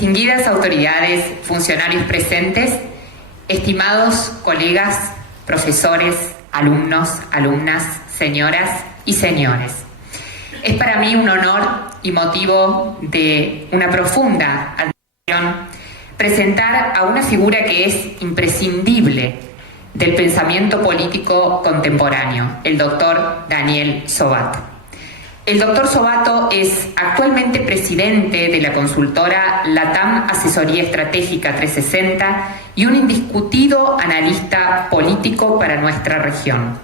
distinguidas autoridades, funcionarios presentes, estimados colegas, profesores, alumnos, alumnas, señoras y señores. Es para mí un honor y motivo de una profunda admiración presentar a una figura que es imprescindible del pensamiento político contemporáneo, el doctor Daniel Sobato. El doctor Sobato es actualmente presidente de la consultora LATAM Asesoría Estratégica 360 y un indiscutido analista político para nuestra región.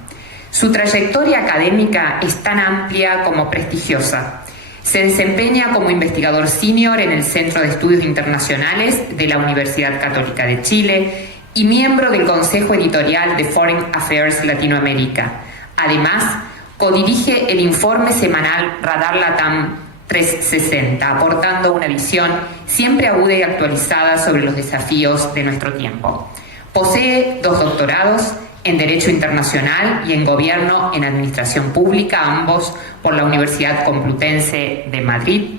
Su trayectoria académica es tan amplia como prestigiosa. Se desempeña como investigador senior en el Centro de Estudios Internacionales de la Universidad Católica de Chile y miembro del Consejo Editorial de Foreign Affairs Latinoamérica. Además, codirige el informe semanal Radar LATAM 360, aportando una visión siempre aguda y actualizada sobre los desafíos de nuestro tiempo. Posee 2 doctorados en Derecho Internacional y en Gobierno en Administración Pública, ambos por la Universidad Complutense de Madrid.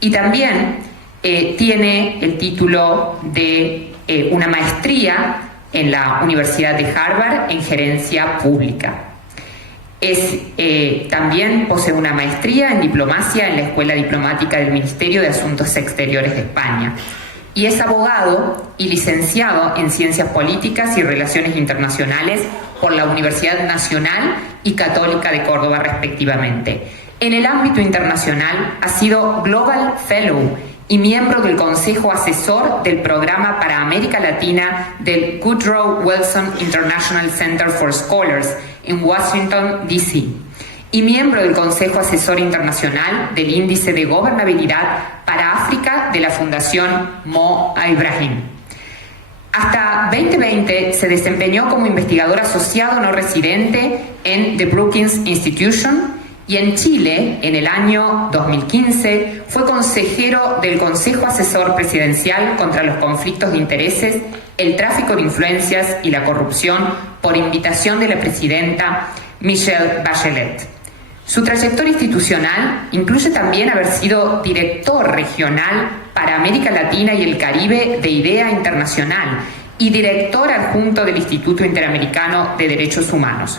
Y también tiene el título de una maestría en la Universidad de Harvard en Gerencia Pública. También posee una maestría en diplomacia en la Escuela Diplomática del Ministerio de Asuntos Exteriores de España y es abogado y licenciado en Ciencias Políticas y Relaciones Internacionales por la Universidad Nacional y Católica de Córdoba, respectivamente. En el ámbito internacional ha sido Global Fellow y miembro del Consejo Asesor del Programa para América Latina del Woodrow Wilson International Center for Scholars en Washington, D.C. y miembro del Consejo Asesor Internacional del Índice de Gobernabilidad para África de la Fundación Mo Ibrahim. Hasta 2020 se desempeñó como investigador asociado no residente en The Brookings Institution y en Chile, en el año 2015, fue consejero del Consejo Asesor Presidencial contra los conflictos de intereses, el tráfico de influencias y la corrupción por invitación de la presidenta Michelle Bachelet. Su trayectoria institucional incluye también haber sido director regional para América Latina y el Caribe de IDEA Internacional y director adjunto del Instituto Interamericano de Derechos Humanos.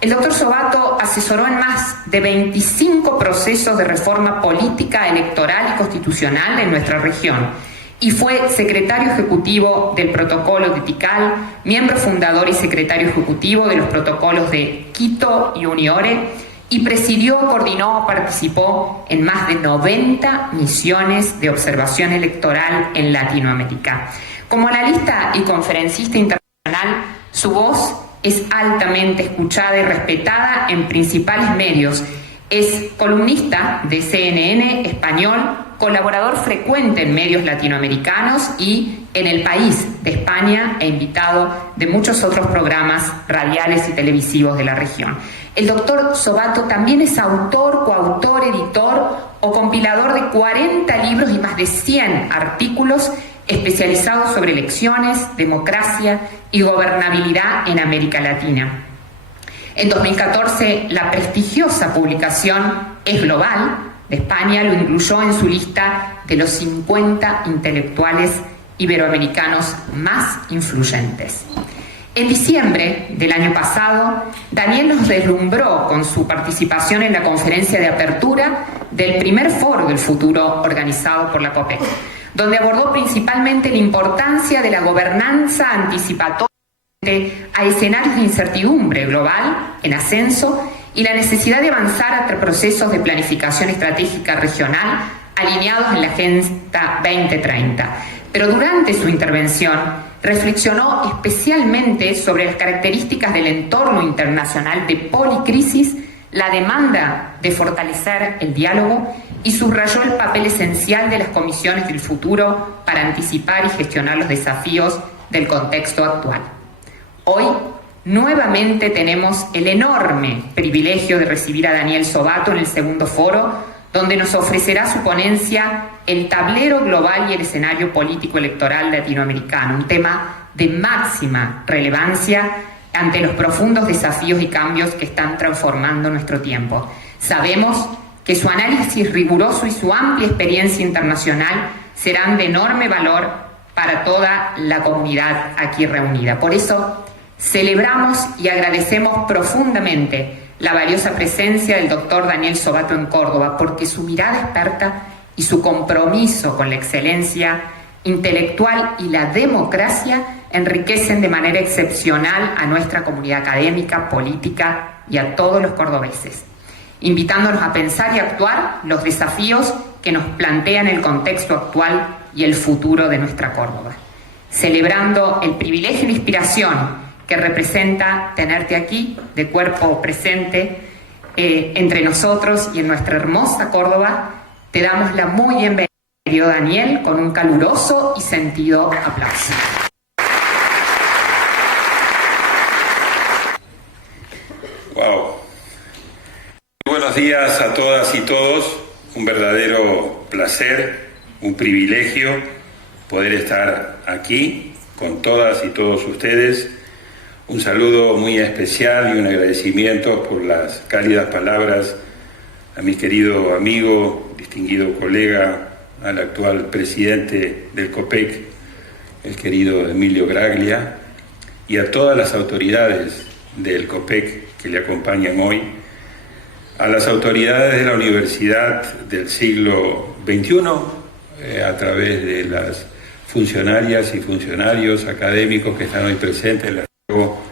El doctor Sobato asesoró en más de 25 procesos de reforma política, electoral y constitucional en nuestra región y fue secretario ejecutivo del Protocolo de Tikal, miembro fundador y secretario ejecutivo de los protocolos de Quito y Uniore y presidió, coordinó, participó en más de 90 misiones de observación electoral en Latinoamérica. Como analista y conferencista internacional, su voz es altamente escuchada y respetada en principales medios. Es columnista de CNN español, colaborador frecuente en medios latinoamericanos y en El País de España e invitado de muchos otros programas radiales y televisivos de la región. El doctor Sobato también es autor, coautor, editor o compilador de 40 libros y más de 100 artículos especializados sobre elecciones, democracia y gobernabilidad en América Latina. En 2014, la prestigiosa publicación Es Global de España lo incluyó en su lista de los 50 intelectuales iberoamericanos más influyentes. En diciembre del año pasado, Daniel nos deslumbró con su participación en la conferencia de apertura del primer Foro del Futuro organizado por la COPEC, donde abordó principalmente la importancia de la gobernanza anticipatoria a escenarios de incertidumbre global en ascenso y la necesidad de avanzar hacia procesos de planificación estratégica regional alineados en la Agenda 2030. Pero durante su intervención reflexionó especialmente sobre las características del entorno internacional de policrisis, la demanda de fortalecer el diálogo y subrayó el papel esencial de las comisiones del futuro para anticipar y gestionar los desafíos del contexto actual. Hoy, nuevamente tenemos el enorme privilegio de recibir a Daniel Sobato en el segundo foro, donde nos ofrecerá su ponencia El tablero global y el escenario político electoral latinoamericano, un tema de máxima relevancia ante los profundos desafíos y cambios que están transformando nuestro tiempo. Sabemos que su análisis riguroso y su amplia experiencia internacional serán de enorme valor para toda la comunidad aquí reunida. Por eso, celebramos y agradecemos profundamente la valiosa presencia del doctor Daniel Sobato en Córdoba, porque su mirada experta y su compromiso con la excelencia intelectual y la democracia enriquecen de manera excepcional a nuestra comunidad académica, política y a todos los cordobeses, invitándonos a pensar y actuar los desafíos que nos plantean el contexto actual y el futuro de nuestra Córdoba. Celebrando el privilegio y la inspiración que representa tenerte aquí, de cuerpo presente, entre nosotros y en nuestra hermosa Córdoba, te damos la muy bienvenida, querido Daniel, con un caluroso y sentido aplauso. Wow. Buenos días a todas y todos. Un verdadero placer, un privilegio poder estar aquí con todas y todos ustedes. Un saludo muy especial y un agradecimiento por las cálidas palabras a mi querido amigo, distinguido colega, al actual presidente del COPEC, el querido Emilio Graglia, y a todas las autoridades del COPEC que le acompañan hoy, a las autoridades de la Universidad del siglo XXI, a través de las funcionarias y funcionarios académicos que están hoy presentes. Les ruego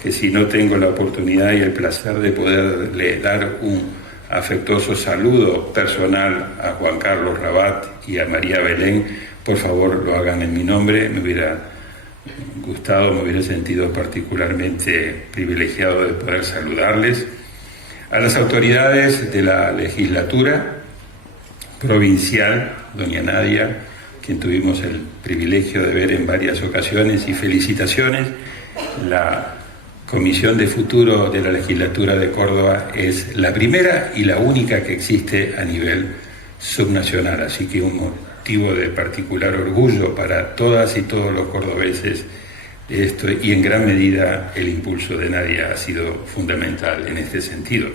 que, si no tengo la oportunidad y el placer de poderle dar un afectuoso saludo personal a Juan Carlos Rabat y a María Belén, por favor lo hagan en mi nombre. Me hubiera gustado, me hubiera sentido particularmente privilegiado de poder saludarles. A las autoridades de la legislatura provincial, doña Nadia, quien tuvimos el privilegio de ver en varias ocasiones, y felicitaciones. La Comisión de Futuro de la Legislatura de Córdoba es la primera y la única que existe a nivel subnacional, así que un motivo de particular orgullo para todas y todos los cordobeses de esto, y en gran medida el impulso de Nadia ha sido fundamental en este sentido.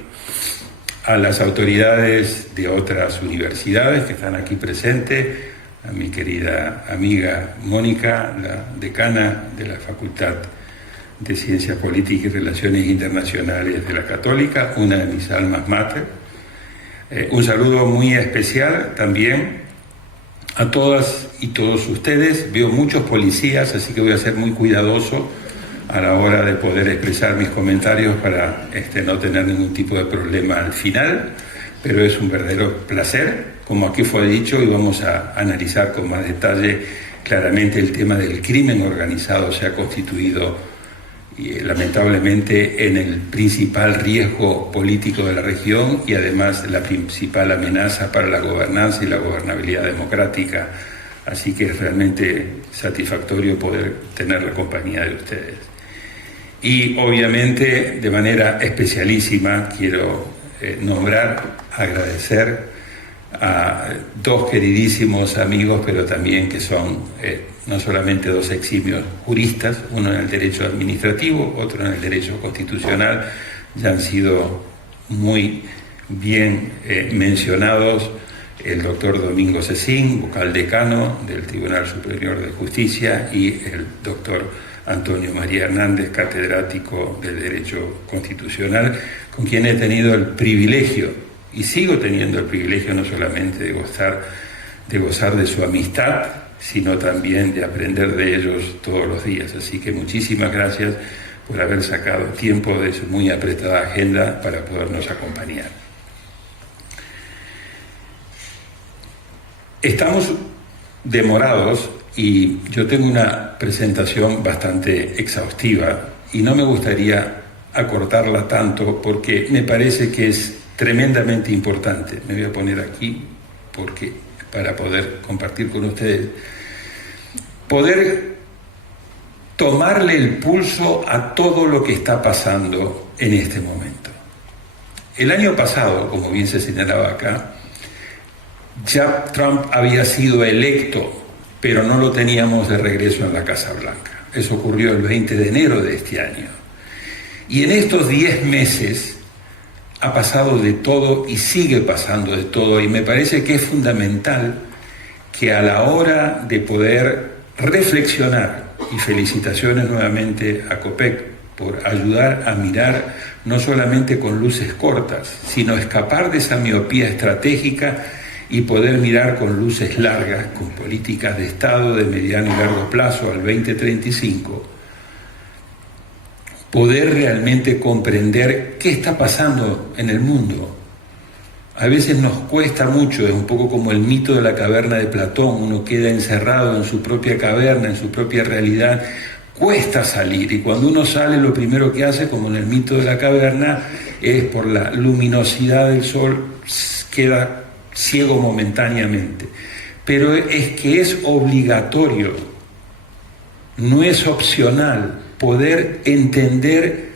A las autoridades de otras universidades que están aquí presentes, a mi querida amiga Mónica, la decana de la Facultad de Ciencias Políticas y Relaciones Internacionales de la Católica, una de mis almas mater. Un saludo muy especial también a todas y todos ustedes. Veo muchos policías, así que voy a ser muy cuidadoso a la hora de poder expresar mis comentarios para no tener ningún tipo de problema al final, pero es un verdadero placer, como aquí fue dicho, y vamos a analizar con más detalle. Claramente el tema del crimen organizado se ha constituido lamentablemente en el principal riesgo político de la región, y además la principal amenaza para la gobernanza y la gobernabilidad democrática, así que es realmente satisfactorio poder tener la compañía de ustedes. Y obviamente de manera especialísima quiero nombrar, agradecer a dos queridísimos amigos, pero también que son no solamente dos eximios juristas, uno en el derecho administrativo, otro en el derecho constitucional. Ya han sido muy bien mencionados el doctor Domingo Cecín, vocal decano del Tribunal Superior de Justicia, y el doctor Antonio María Hernández, catedrático del Derecho Constitucional, con quien he tenido el privilegio, y sigo teniendo el privilegio, no solamente de gozar de su amistad, sino también de aprender de ellos todos los días. Así que muchísimas gracias por haber sacado tiempo de su muy apretada agenda para podernos acompañar. Estamos demorados y yo tengo una presentación bastante exhaustiva y no me gustaría acortarla tanto porque me parece que es tremendamente importante. Me voy a poner aquí para poder compartir con ustedes, poder tomarle el pulso a todo lo que está pasando en este momento. El año pasado, como bien se señalaba acá, ya Trump había sido electo, pero no lo teníamos de regreso en la Casa Blanca. Eso ocurrió el 20 de enero de este año. Y en estos 10 meses ha pasado de todo y sigue pasando de todo, y me parece que es fundamental que a la hora de poder reflexionar, y felicitaciones nuevamente a COPEC por ayudar a mirar no solamente con luces cortas, sino escapar de esa miopía estratégica y poder mirar con luces largas, con políticas de Estado de mediano y largo plazo al 2035, poder realmente comprender qué está pasando en el mundo. A veces nos cuesta mucho, es un poco como el mito de la caverna de Platón, uno queda encerrado en su propia caverna, en su propia realidad, cuesta salir, y cuando uno sale lo primero que hace, como en el mito de la caverna, es por la luminosidad del sol, queda ciego momentáneamente. Pero es que es obligatorio, no es opcional, poder entender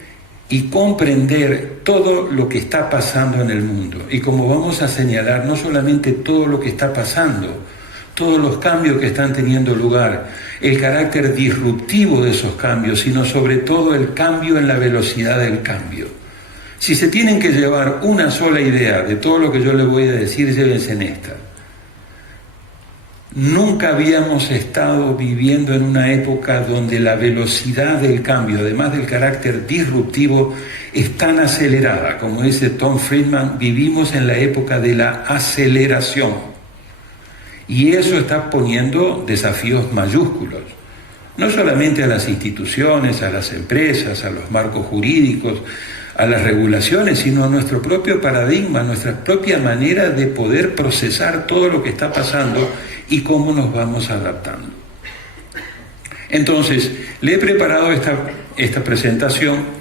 y comprender todo lo que está pasando en el mundo. Y como vamos a señalar, no solamente todo lo que está pasando, todos los cambios que están teniendo lugar, el carácter disruptivo de esos cambios, sino sobre todo el cambio en la velocidad del cambio. Si se tienen que llevar una sola idea de todo lo que yo les voy a decir, llévense en esta. Nunca habíamos estado viviendo en una época donde la velocidad del cambio, además del carácter disruptivo, es tan acelerada. Como dice Tom Friedman, vivimos en la época de la aceleración. Y eso está poniendo desafíos mayúsculos, no solamente a las instituciones, a las empresas, a los marcos jurídicos, a las regulaciones, sino a nuestro propio paradigma, a nuestra propia manera de poder procesar todo lo que está pasando y cómo nos vamos adaptando. Entonces, le he preparado esta presentación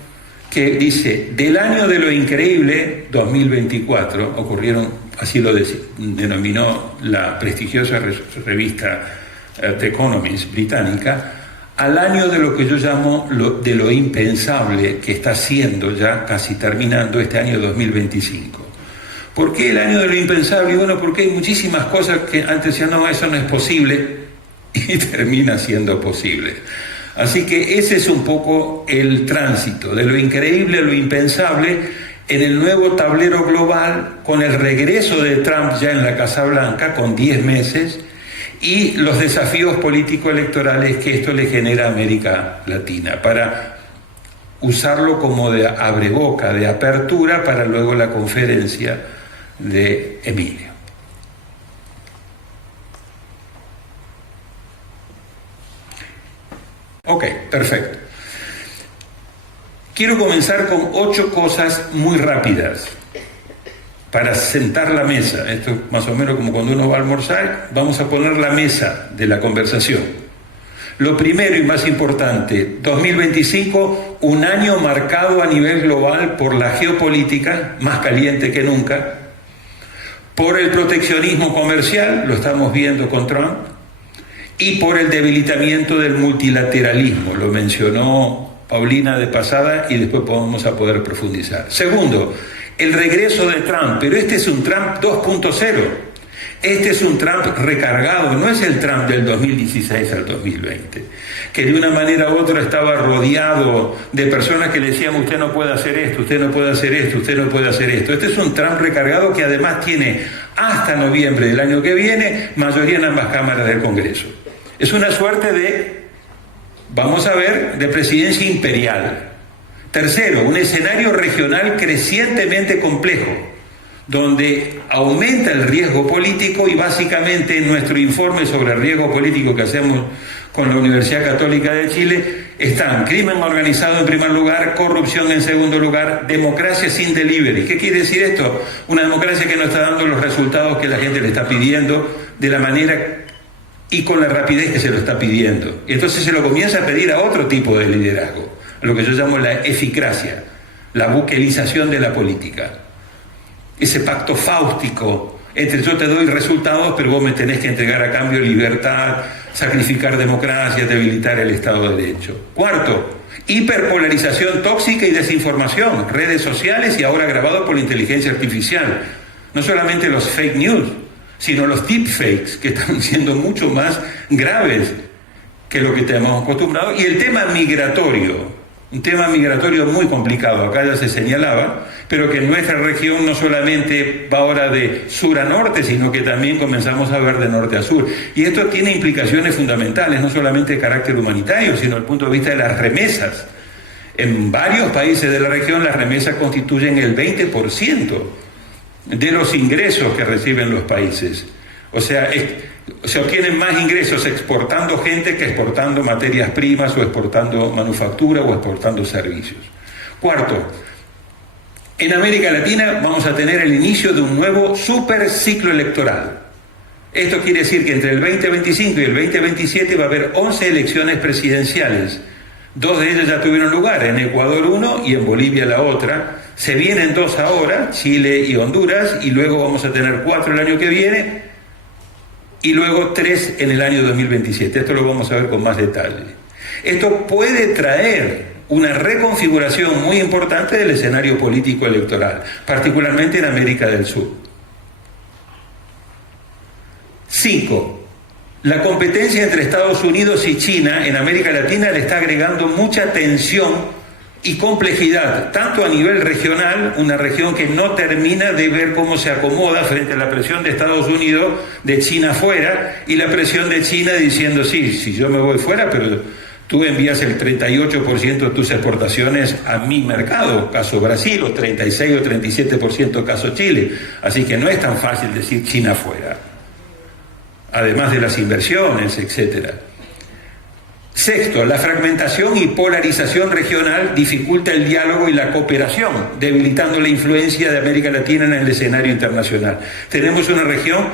que dice, del año de lo increíble, 2024, ocurrieron, así lo denominó la prestigiosa revista The Economist británica, al año de lo que yo llamo de lo impensable, que está siendo ya casi terminando este año 2025. ¿Por qué el año de lo impensable? Bueno, porque hay muchísimas cosas que antes decían, no, eso no es posible, y termina siendo posible. Así que ese es un poco el tránsito, de lo increíble a lo impensable, en el nuevo tablero global, con el regreso de Trump ya en la Casa Blanca, con 10 meses, y los desafíos político-electorales que esto le genera a América Latina, para usarlo como de abreboca, de apertura, para luego la conferencia de Emilio. Ok, perfecto. Quiero comenzar con 8 cosas muy rápidas para sentar la mesa. Esto es más o menos como cuando uno va a almorzar, vamos a poner la mesa de la conversación. Lo primero y más importante, 2025, un año marcado a nivel global por la geopolítica, más caliente que nunca, por el proteccionismo comercial, lo estamos viendo con Trump, y por el debilitamiento del multilateralismo, lo mencionó Paulina de pasada y después vamos a poder profundizar. Segundo, el regreso de Trump, pero este es un Trump 2.0, este es un Trump recargado, no es el Trump del 2016 al 2020, que de una manera u otra estaba rodeado de personas que le decían, usted no puede hacer esto, usted no puede hacer esto, usted no puede hacer esto. Este es un Trump recargado que además tiene hasta noviembre del año que viene mayoría en ambas cámaras del Congreso. Es una suerte de, vamos a ver, de presidencia imperial. Tercero, un escenario regional crecientemente complejo, donde aumenta el riesgo político, y básicamente en nuestro informe sobre el riesgo político que hacemos con la Universidad Católica de Chile están crimen organizado en primer lugar, corrupción en segundo lugar, democracia sin delivery. ¿Qué quiere decir esto? Una democracia que no está dando los resultados que la gente le está pidiendo de la manera y con la rapidez que se lo está pidiendo. Y entonces se lo comienza a pedir a otro tipo de liderazgo, lo que yo llamo la eficracia, la buquelización de la política. Ese pacto fáustico entre yo te doy resultados, pero vos me tenés que entregar a cambio libertad, sacrificar democracia, debilitar el Estado de Derecho. Cuarto, hiperpolarización tóxica y desinformación, redes sociales y ahora agravado por la inteligencia artificial. No solamente los fake news, sino los deepfakes, que están siendo mucho más graves que lo que tenemos acostumbrado. Y el tema migratorio, un tema migratorio muy complicado, acá ya se señalaba, pero que en nuestra región no solamente va ahora de sur a norte, sino que también comenzamos a ver de norte a sur. Y esto tiene implicaciones fundamentales, no solamente de carácter humanitario, sino desde el punto de vista de las remesas. En varios países de la región las remesas constituyen el 20% de los ingresos que reciben los países. O sea, se obtienen más ingresos exportando gente que exportando materias primas o exportando manufactura o exportando servicios. Cuarto, en América Latina vamos a tener el inicio de un nuevo super ciclo electoral. Esto quiere decir que entre el 2025 y el 2027 va a haber 11 elecciones presidenciales. 2 de ellas ya tuvieron lugar, en Ecuador 1 y en Bolivia la otra. Se vienen 2 ahora, Chile y Honduras, y luego vamos a tener 4 el año que viene, y luego 3 en el año 2027. Esto lo vamos a ver con más detalle. Esto puede traer una reconfiguración muy importante del escenario político electoral, particularmente en América del Sur. 5. La competencia entre Estados Unidos y China en América Latina le está agregando mucha tensión y complejidad, tanto a nivel regional, una región que no termina de ver cómo se acomoda frente a la presión de Estados Unidos, de China fuera, y la presión de China diciendo, sí, si yo me voy fuera, pero tú envías el 38% de tus exportaciones a mi mercado, caso Brasil, o 36 o 37% caso Chile. Así que no es tan fácil decir China fuera, además de las inversiones, etcétera. 6. La fragmentación y polarización regional dificulta el diálogo y la cooperación, debilitando la influencia de América Latina en el escenario internacional. Tenemos una región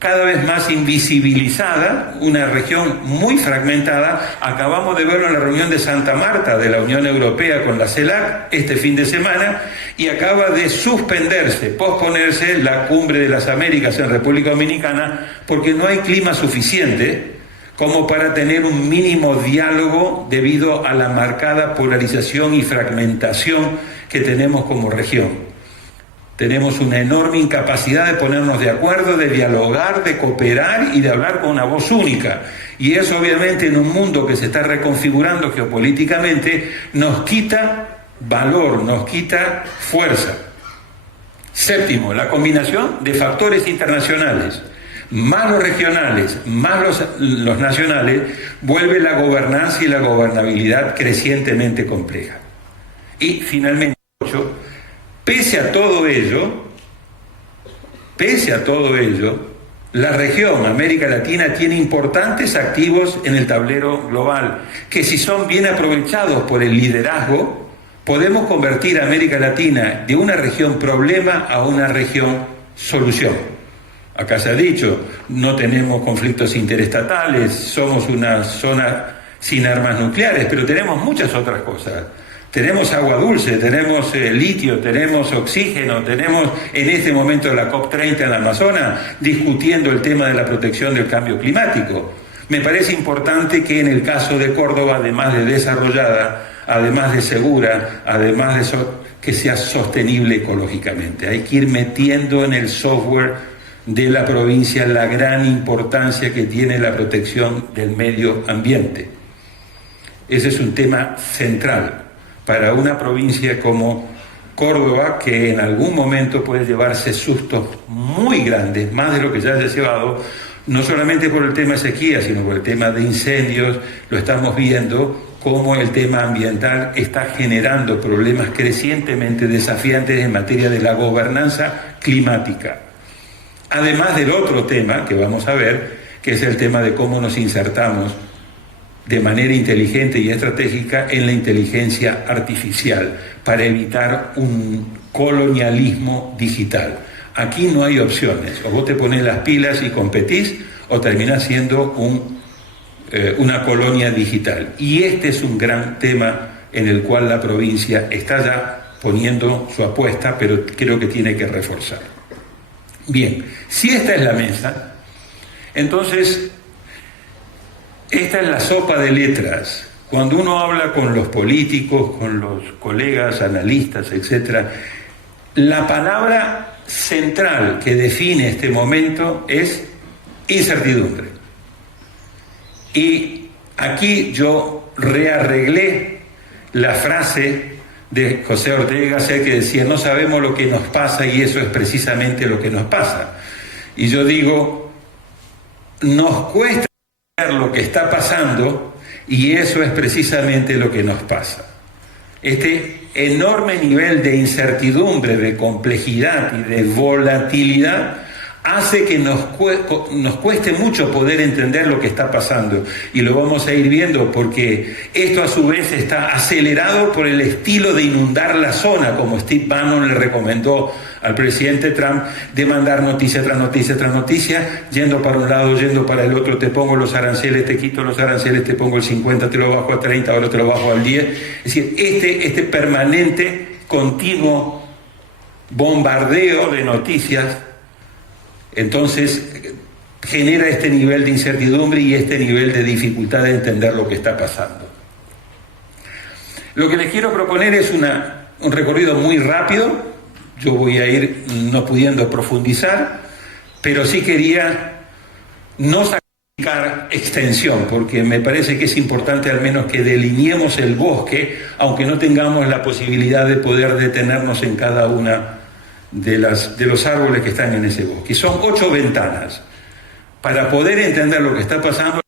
cada vez más invisibilizada, una región muy fragmentada. Acabamos de verlo en la reunión de Santa Marta de la Unión Europea con la CELAC este fin de semana, y acaba de posponerse la Cumbre de las Américas en República Dominicana, porque no hay clima suficiente como para tener un mínimo diálogo debido a la marcada polarización y fragmentación que tenemos como región. Tenemos una enorme incapacidad de ponernos de acuerdo, de dialogar, de cooperar y de hablar con una voz única. Y eso obviamente en un mundo que se está reconfigurando geopolíticamente nos quita valor, nos quita fuerza. 7. La combinación de factores internacionales más los regionales, más los nacionales, vuelve la gobernanza y la gobernabilidad crecientemente compleja. Y finalmente, 8, pese a todo ello, la región América Latina tiene importantes activos en el tablero global, que si son bien aprovechados por el liderazgo, podemos convertir a América Latina de una región problema a una región solución. Acá se ha dicho, no tenemos conflictos interestatales, somos una zona sin armas nucleares, pero tenemos muchas otras cosas. Tenemos agua dulce, tenemos litio, tenemos oxígeno, tenemos en este momento la COP30 en la Amazonas discutiendo el tema de la protección del cambio climático. Me parece importante que en el caso de Córdoba, además de desarrollada, además de segura, además de que sea sostenible ecológicamente, hay que ir metiendo en el software de la provincia la gran importancia que tiene la protección del medio ambiente. Ese es un tema central para una provincia como Córdoba, que en algún momento puede llevarse sustos muy grandes, más de lo que ya haya llevado, no solamente por el tema de sequía, sino por el tema de incendios. Lo estamos viendo cómo el tema ambiental está generando problemas crecientemente desafiantes en materia de la gobernanza climática. Además del otro tema que vamos a ver, que es el tema de cómo nos insertamos de manera inteligente y estratégica en la inteligencia artificial para evitar un colonialismo digital. Aquí no hay opciones, o vos te pones las pilas y competís, o terminás siendo una colonia digital. Y este es un gran tema en el cual la provincia está ya poniendo su apuesta, pero creo que tiene que reforzar. Bien, si esta es la mesa, entonces esta es la sopa de letras. Cuando uno habla con los políticos, con los colegas, analistas, etc., la palabra central que define este momento es incertidumbre. Y aquí yo rearreglé la frase de José Ortega Gasset que decía: no sabemos lo que nos pasa y eso es precisamente lo que nos pasa. Y yo digo, nos cuesta ver lo que está pasando y eso es precisamente lo que nos pasa. Este enorme nivel de incertidumbre, de complejidad y de volatilidad hace que nos cueste mucho poder entender lo que está pasando. Y lo vamos a ir viendo porque esto a su vez está acelerado por el estilo de inundar la zona, como Steve Bannon le recomendó al presidente Trump, de mandar noticia tras noticia tras noticia, yendo para un lado, yendo para el otro, te pongo los aranceles, te quito los aranceles, te pongo el 50, te lo bajo a 30, ahora te lo bajo al 10. Es decir, este permanente, continuo bombardeo de noticias, entonces genera este nivel de incertidumbre y este nivel de dificultad de entender lo que está pasando. Lo que les quiero proponer es un recorrido muy rápido. Yo voy a ir no pudiendo profundizar, pero sí quería no sacar extensión, porque me parece que es importante al menos que delineemos el bosque, aunque no tengamos la posibilidad de poder detenernos en cada una de los árboles que están en ese bosque. Son 8 ventanas. Para poder entender lo que está pasando,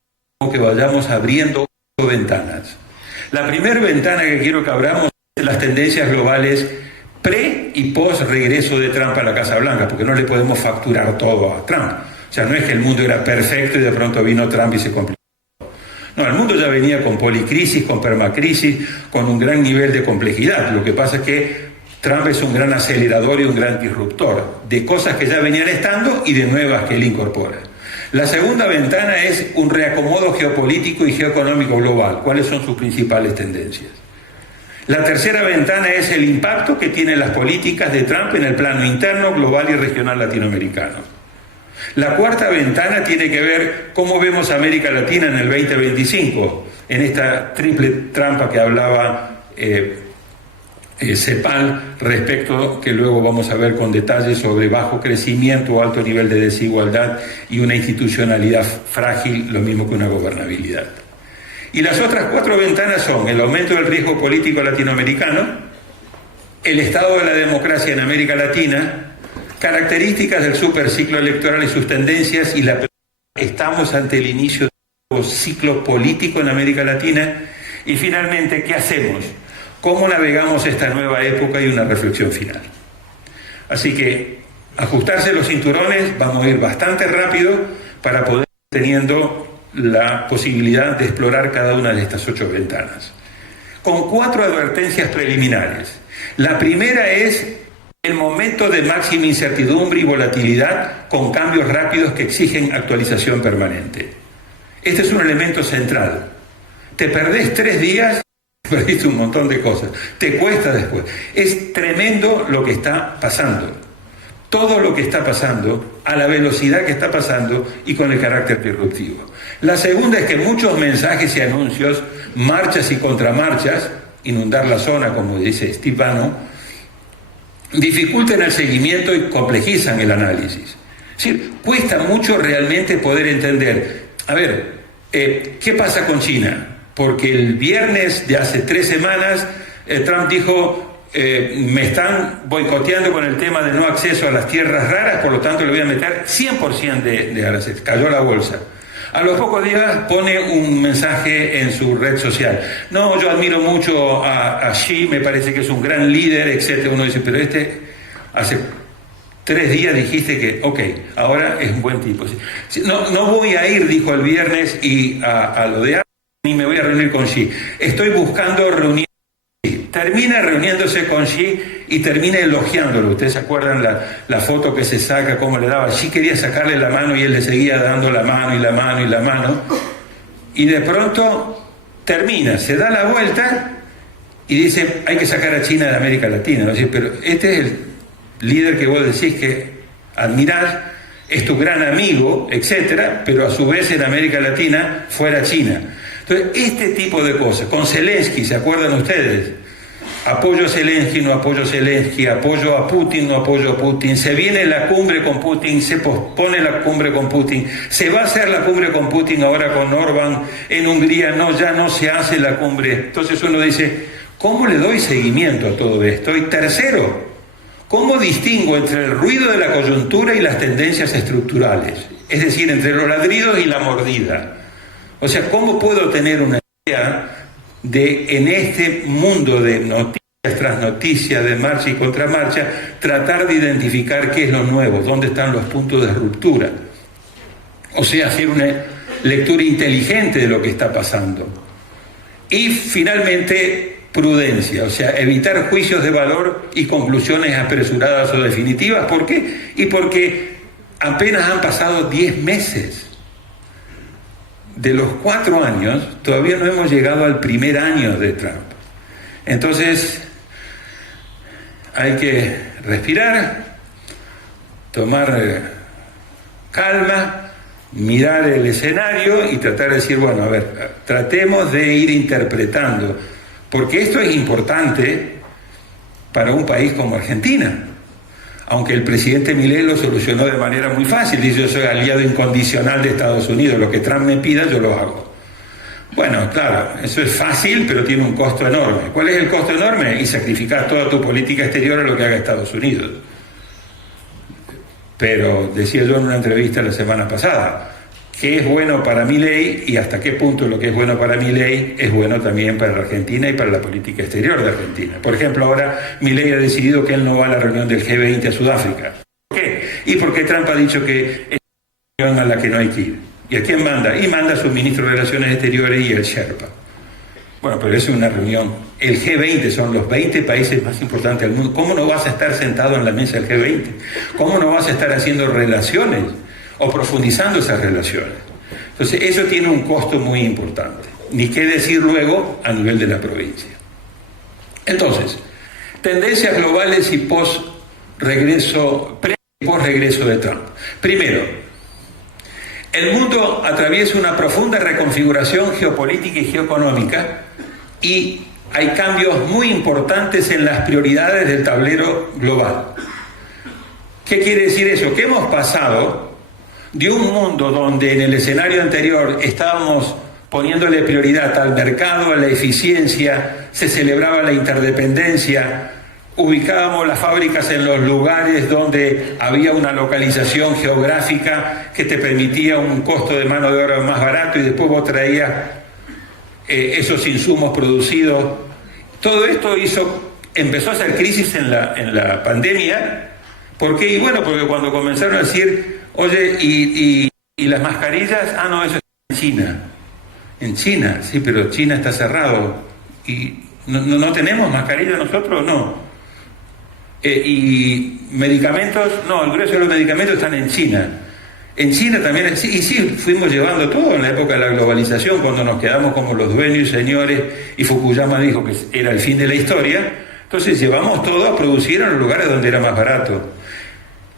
que vayamos abriendo 8 ventanas. La primera ventana que quiero que abramos es las tendencias globales pre y post regreso de Trump a la Casa Blanca, porque no le podemos facturar todo a Trump. O sea, no es que el mundo era perfecto y de pronto vino Trump y se complicó. No, el mundo ya venía con policrisis, con permacrisis, con un gran nivel de complejidad. Lo que pasa es que Trump es un gran acelerador y un gran disruptor de cosas que ya venían estando y de nuevas que él incorpora. La segunda ventana es un reacomodo geopolítico y geoeconómico global. ¿Cuáles son sus principales tendencias? La tercera ventana es el impacto que tienen las políticas de Trump en el plano interno, global y regional latinoamericano. La cuarta ventana tiene que ver cómo vemos a América Latina en el 2025, en esta triple trampa que hablaba CEPAL, respecto que luego vamos a ver con detalles sobre bajo crecimiento, alto nivel de desigualdad y una institucionalidad frágil, lo mismo que una gobernabilidad. Y las otras 4 ventanas son el aumento del riesgo político latinoamericano, el estado de la democracia en América Latina, características del superciclo electoral y sus tendencias, y estamos ante el inicio de un nuevo ciclo político en América Latina, y finalmente, ¿qué hacemos? ¿Cómo navegamos esta nueva época? Y una reflexión final. Así que ajustarse los cinturones, vamos a ir bastante rápido para poder ir teniendo la posibilidad de explorar cada una de estas 8 ventanas. Con 4 advertencias preliminares. La primera es el momento de máxima incertidumbre y volatilidad con cambios rápidos que exigen actualización permanente. Este es un elemento central. Te perdés 3 días, perdiste un montón de cosas. Te cuesta después. Es tremendo lo que está pasando. Todo lo que está pasando, a la velocidad que está pasando y con el carácter disruptivo. La segunda es que muchos mensajes y anuncios, marchas y contramarchas, inundar la zona, como dice Steve Bannon, dificultan el seguimiento y complejizan el análisis. Es decir, cuesta mucho realmente poder entender, a ver, ¿qué pasa con China? Porque el viernes de hace 3 semanas, Trump dijo: me están boicoteando con el tema de no acceso a las tierras raras, por lo tanto le voy a meter 100% de aranceles. Cayó la bolsa. A los pocos días pone un mensaje en su red social: no, yo admiro mucho a Xi, me parece que es un gran líder, etc. Uno dice, pero hace 3 días dijiste que, ok, ahora es un buen tipo. No voy a ir, dijo el viernes, y a lo de ni me voy a reunir con Xi. Estoy buscando reunir. Termina reuniéndose con Xi y termina elogiándolo. Ustedes se acuerdan la foto que se saca, cómo le daba. Xi quería sacarle la mano y él le seguía dando la mano y la mano y la mano. Y de pronto termina, se da la vuelta y dice: hay que sacar a China de América Latina. ¿No? Pero este es el líder que vos decís que admirás, es tu gran amigo, etcétera, pero a su vez en América Latina fuera China. Entonces, este tipo de cosas, con Zelensky, ¿se acuerdan ustedes? Apoyo a Zelensky, no apoyo a Zelensky, apoyo a Putin, no apoyo a Putin, se viene la cumbre con Putin, se pospone la cumbre con Putin, se va a hacer la cumbre con Putin ahora con Orbán en Hungría, no, ya no se hace la cumbre. Entonces uno dice, ¿Cómo le doy seguimiento a todo esto? Y tercero, ¿cómo distingo entre el ruido de la coyuntura y las tendencias estructurales? Es decir, entre los ladridos y la mordida. O sea, ¿cómo puedo tener una idea de, en este mundo de noticias tras noticias, de marcha y contramarcha, tratar de identificar qué es lo nuevo, dónde están los puntos de ruptura? O sea, hacer una lectura inteligente de lo que está pasando. Y finalmente, prudencia, o sea, evitar juicios de valor y conclusiones apresuradas o definitivas. ¿Por qué? Y porque apenas han pasado 10 meses. De los 4 años, todavía no hemos llegado al primer año de Trump. Entonces, hay que respirar, tomar calma, mirar el escenario y tratar de decir, bueno, a ver, tratemos de ir interpretando, porque esto es importante para un país como Argentina. Aunque el presidente Milei lo solucionó de manera muy fácil, dice: yo soy aliado incondicional de Estados Unidos, lo que Trump me pida yo lo hago. Bueno, claro, eso es fácil, pero tiene un costo enorme. ¿Cuál es el costo enorme? Y sacrificar toda tu política exterior a lo que haga Estados Unidos. Pero decía yo en una entrevista la semana pasada, ¿qué es bueno para Milei y hasta qué punto lo que es bueno para Milei es bueno también para la Argentina y para la política exterior de Argentina? Por ejemplo, ahora Milei ha decidido que él no va a la reunión del G20 a Sudáfrica. ¿Por qué? Y porque Trump ha dicho que es una reunión a la que no hay que ir. ¿Y a quién manda? Y manda a su ministro de Relaciones Exteriores y el Sherpa. Bueno, pero eso es una reunión. El G20 son los 20 países más importantes del mundo. ¿Cómo no vas a estar sentado en la mesa del G20? ¿Cómo no vas a estar haciendo relaciones o profundizando esas relaciones? Entonces, eso tiene un costo muy importante. Ni qué decir luego a nivel de la provincia. Entonces, tendencias globales y post-regreso de Trump. Primero, el mundo atraviesa una profunda reconfiguración geopolítica y geoeconómica y hay cambios muy importantes en las prioridades del tablero global. ¿Qué quiere decir eso? Que hemos pasado de un mundo donde en el escenario anterior estábamos poniéndole prioridad al mercado, a la eficiencia, se celebraba la interdependencia, ubicábamos las fábricas en los lugares donde había una localización geográfica que te permitía un costo de mano de obra más barato y después vos traías esos insumos producidos. Todo esto empezó a hacer crisis en la pandemia. ¿Por qué? Y bueno, porque cuando comenzaron a decir, oye, y las mascarillas, no, eso está en China. En China, sí, pero China está cerrado. ¿Y no tenemos mascarillas nosotros? No. ¿Y medicamentos? No, el grueso de los medicamentos están en China. En China también, y sí, fuimos llevando todo en la época de la globalización, cuando nos quedamos como los dueños y señores, y Fukuyama dijo que era el fin de la historia. Entonces llevamos todo a producir en los lugares donde era más barato,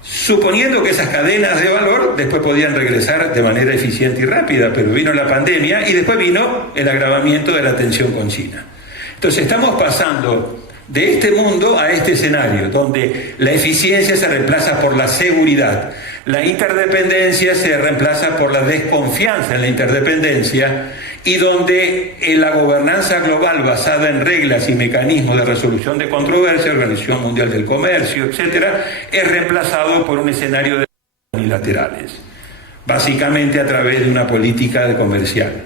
suponiendo que esas cadenas de valor después podían regresar de manera eficiente y rápida, pero vino la pandemia y después vino el agravamiento de la tensión con China. Entonces estamos pasando de este mundo a este escenario, donde la eficiencia se reemplaza por la seguridad, la interdependencia se reemplaza por la desconfianza en la interdependencia, y donde la gobernanza global basada en reglas y mecanismos de resolución de controversias, Organización Mundial del Comercio, etcétera, es reemplazado por un escenario de unilaterales, básicamente a través de una política comercial.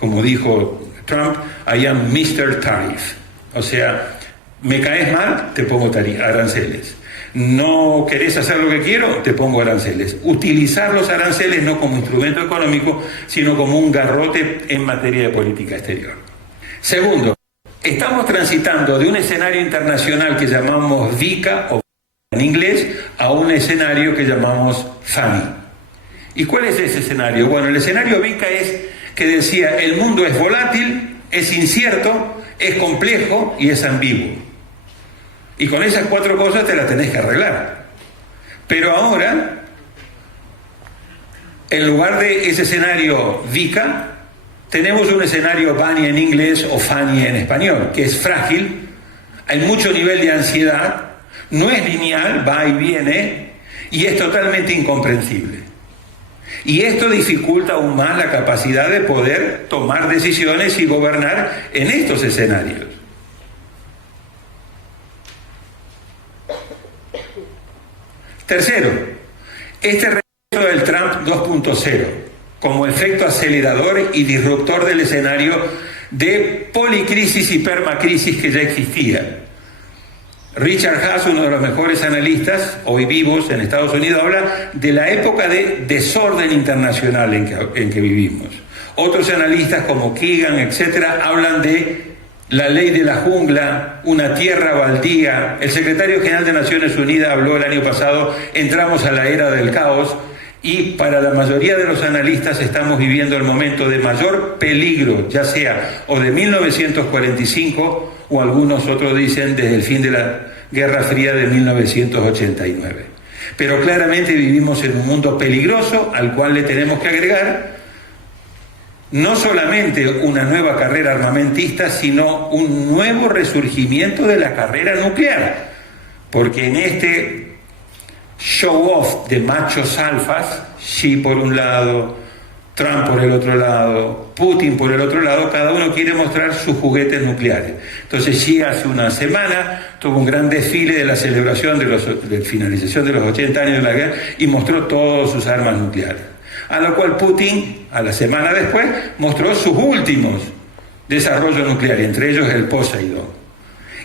Como dijo Trump, I am Mr. Tariff, o sea, me caes mal, te pongo aranceles. No querés hacer lo que quiero, te pongo aranceles. Utilizar los aranceles no como instrumento económico, sino como un garrote en materia de política exterior. Segundo, estamos transitando de un escenario internacional que llamamos VICA, o en inglés, a un escenario que llamamos FAMI. ¿Y cuál es ese escenario? Bueno, el escenario VICA es que decía, el mundo es volátil, es incierto, es complejo y es ambiguo. Y con esas 4 cosas te las tenés que arreglar. Pero ahora, en lugar de ese escenario VICA, tenemos un escenario BANI en inglés o FANI en español, que es frágil, hay mucho nivel de ansiedad, no es lineal, va y viene, y es totalmente incomprensible. Y esto dificulta aún más la capacidad de poder tomar decisiones y gobernar en estos escenarios. Tercero, este regreso del Trump 2.0 como efecto acelerador y disruptor del escenario de policrisis y permacrisis que ya existía. Richard Haass, uno de los mejores analistas hoy vivos en Estados Unidos, habla de la época de desorden internacional en que vivimos. Otros analistas como Keegan, etcétera, hablan de la ley de la jungla, una tierra baldía. El secretario general de Naciones Unidas habló el año pasado, entramos a la era del caos, y para la mayoría de los analistas estamos viviendo el momento de mayor peligro, ya sea o de 1945 o algunos otros dicen desde el fin de la Guerra Fría de 1989. Pero claramente vivimos en un mundo peligroso al cual le tenemos que agregar no solamente una nueva carrera armamentista, sino un nuevo resurgimiento de la carrera nuclear. Porque en este show-off de machos alfas, Xi por un lado, Trump por el otro lado, Putin por el otro lado, cada uno quiere mostrar sus juguetes nucleares. Entonces Xi hace una semana tuvo un gran desfile de la celebración de finalización de los 80 años de la guerra y mostró todas sus armas nucleares. A lo cual Putin, a la semana después, mostró sus últimos desarrollos nucleares, entre ellos el Poseidón.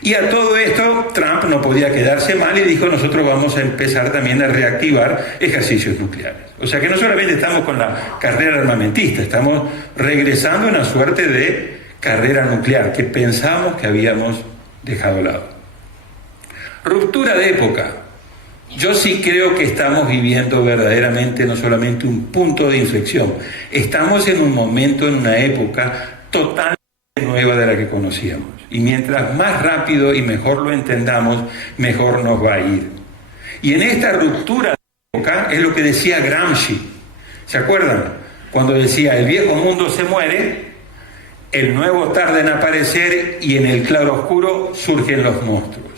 Y a todo esto Trump no podía quedarse mal y dijo: nosotros vamos a empezar también a reactivar ejercicios nucleares. O sea que no solamente estamos con la carrera armamentista, estamos regresando a una suerte de carrera nuclear que pensamos que habíamos dejado de lado. Ruptura de época. Yo sí creo que estamos viviendo verdaderamente no solamente un punto de inflexión, estamos en un momento, en una época totalmente nueva de la que conocíamos. Y mientras más rápido y mejor lo entendamos, mejor nos va a ir. Y en esta ruptura de época es lo que decía Gramsci. ¿Se acuerdan? Cuando decía: el viejo mundo se muere, el nuevo tarda en aparecer y en el claroscuro surgen los monstruos.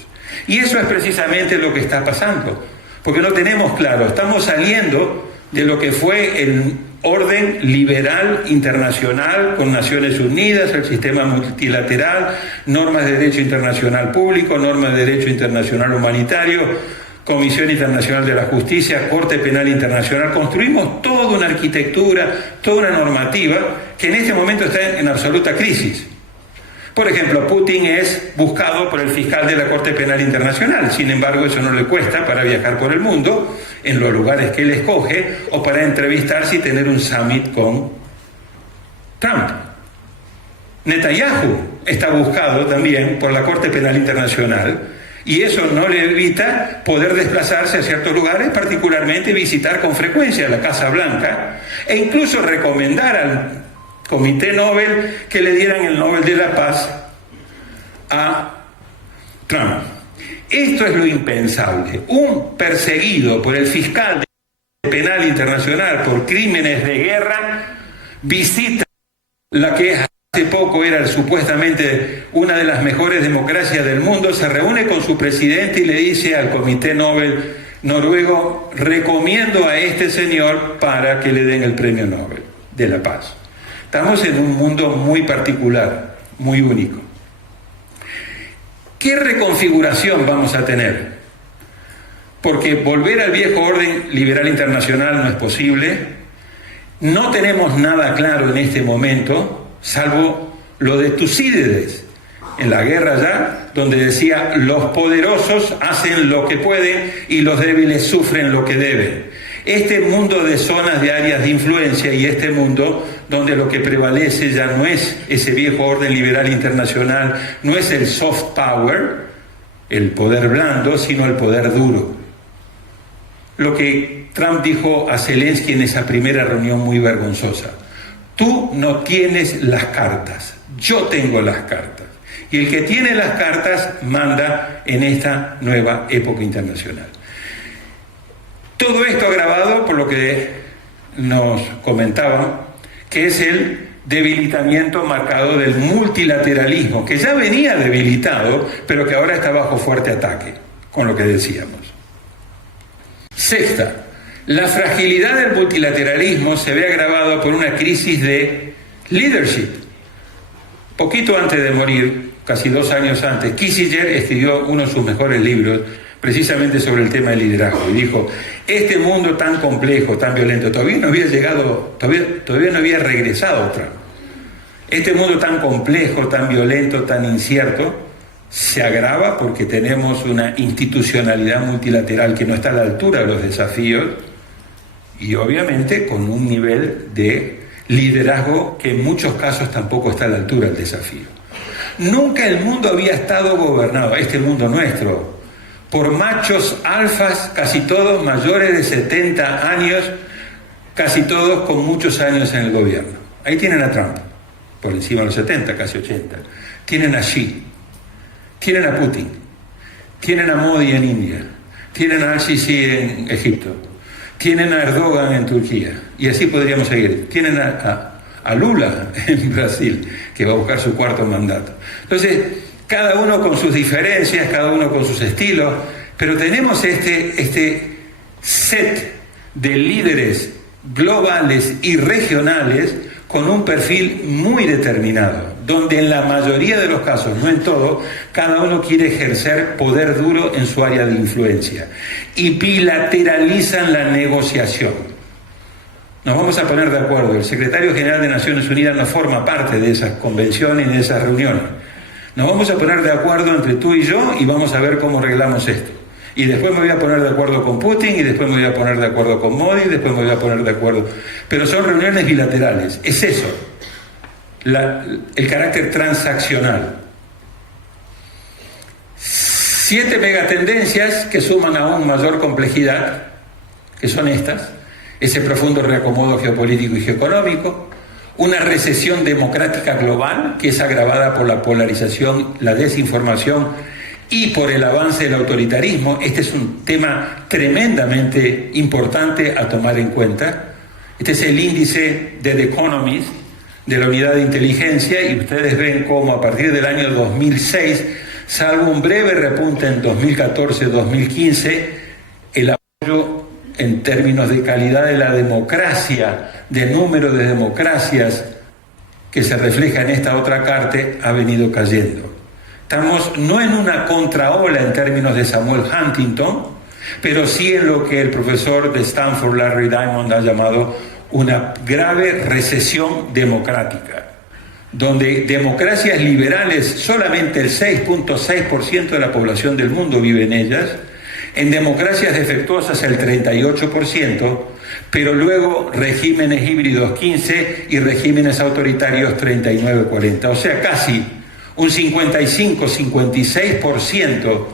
Y eso es precisamente lo que está pasando, porque no tenemos claro, estamos saliendo de lo que fue el orden liberal internacional con Naciones Unidas, el sistema multilateral, normas de derecho internacional público, normas de derecho internacional humanitario, Comisión Internacional de la Justicia, Corte Penal Internacional. Construimos toda una arquitectura, toda una normativa que en este momento está en absoluta crisis. Por ejemplo, Putin es buscado por el fiscal de la Corte Penal Internacional, sin embargo eso no le cuesta para viajar por el mundo, en los lugares que él escoge, o para entrevistarse y tener un summit con Trump. Netanyahu está buscado también por la Corte Penal Internacional, y eso no le evita poder desplazarse a ciertos lugares, particularmente visitar con frecuencia la Casa Blanca, e incluso recomendar al Comité Nobel que le dieran el Nobel de la Paz a Trump. Esto es lo impensable. Un perseguido por el fiscal penal internacional por crímenes de guerra visita la que hace poco era supuestamente una de las mejores democracias del mundo, se reúne con su presidente y le dice al Comité Nobel noruego: recomiendo a este señor para que le den el premio Nobel de la Paz. Estamos en un mundo muy particular, muy único. ¿Qué reconfiguración vamos a tener? Porque volver al viejo orden liberal internacional no es posible. No tenemos nada claro en este momento, salvo lo de Tucídides, en la guerra ya, donde decía: los poderosos hacen lo que pueden y los débiles sufren lo que deben. Este mundo de zonas de áreas de influencia y este mundo donde lo que prevalece ya no es ese viejo orden liberal internacional, no es el soft power, el poder blando, sino el poder duro. Lo que Trump dijo a Zelensky en esa primera reunión muy vergonzosa: tú no tienes las cartas, yo tengo las cartas. Y el que tiene las cartas manda en esta nueva época internacional. Todo esto agravado por lo que nos comentaban, que es el debilitamiento marcado del multilateralismo, que ya venía debilitado, pero que ahora está bajo fuerte ataque, con lo que decíamos. Sexta, la fragilidad del multilateralismo se ve agravado por una crisis de leadership. Poquito antes de morir, casi 2 años antes, Kissinger escribió uno de sus mejores libros precisamente sobre el tema del liderazgo y dijo: este mundo tan complejo, tan violento, todavía no había regresado Trump. Este mundo tan complejo, tan violento, tan incierto, se agrava porque tenemos una institucionalidad multilateral que no está a la altura de los desafíos y obviamente con un nivel de liderazgo que en muchos casos tampoco está a la altura del desafío. Nunca el mundo había estado gobernado, este mundo nuestro, por machos alfas, casi todos mayores de 70 años, casi todos con muchos años en el gobierno. Ahí tienen a Trump, por encima de los 70, casi 80. Tienen a Xi, tienen a Putin, tienen a Modi en India, tienen a al-Sisi en Egipto, tienen a Erdogan en Turquía, y así podríamos seguir. Tienen a Lula en Brasil, que va a buscar su 4º mandato. Entonces, cada uno con sus diferencias, cada uno con sus estilos, pero tenemos este set de líderes globales y regionales con un perfil muy determinado, donde en la mayoría de los casos, no en todo, cada uno quiere ejercer poder duro en su área de influencia y bilateralizan la negociación. Nos vamos a poner de acuerdo. El secretario general de Naciones Unidas no forma parte de esas convenciones ni de esas reuniones. Nos vamos a poner de acuerdo entre tú y yo y vamos a ver cómo arreglamos esto. Y después me voy a poner de acuerdo con Putin, y después me voy a poner de acuerdo con Modi, y después me voy a poner de acuerdo. Pero son reuniones bilaterales. Es eso, el carácter transaccional. 7 megatendencias que suman aún mayor complejidad, que son estas: ese profundo reacomodo geopolítico y geoeconómico, una recesión democrática global que es agravada por la polarización, la desinformación y por el avance del autoritarismo. Este es un tema tremendamente importante a tomar en cuenta. Este es el índice de The Economist, de la unidad de inteligencia, y ustedes ven cómo a partir del año 2006, salvo un breve repunte en 2014-2015, el apoyo en términos de calidad de la democracia, de número de democracias que se refleja en esta otra carta, ha venido cayendo. Estamos no en una contraola en términos de Samuel Huntington, pero sí en lo que el profesor de Stanford, Larry Diamond, ha llamado una grave recesión democrática, donde democracias liberales solamente el 6.6% de la población del mundo vive en ellas, en democracias defectuosas el 38%, pero luego regímenes híbridos 15% y regímenes autoritarios 39-40%, o sea, casi un 55-56%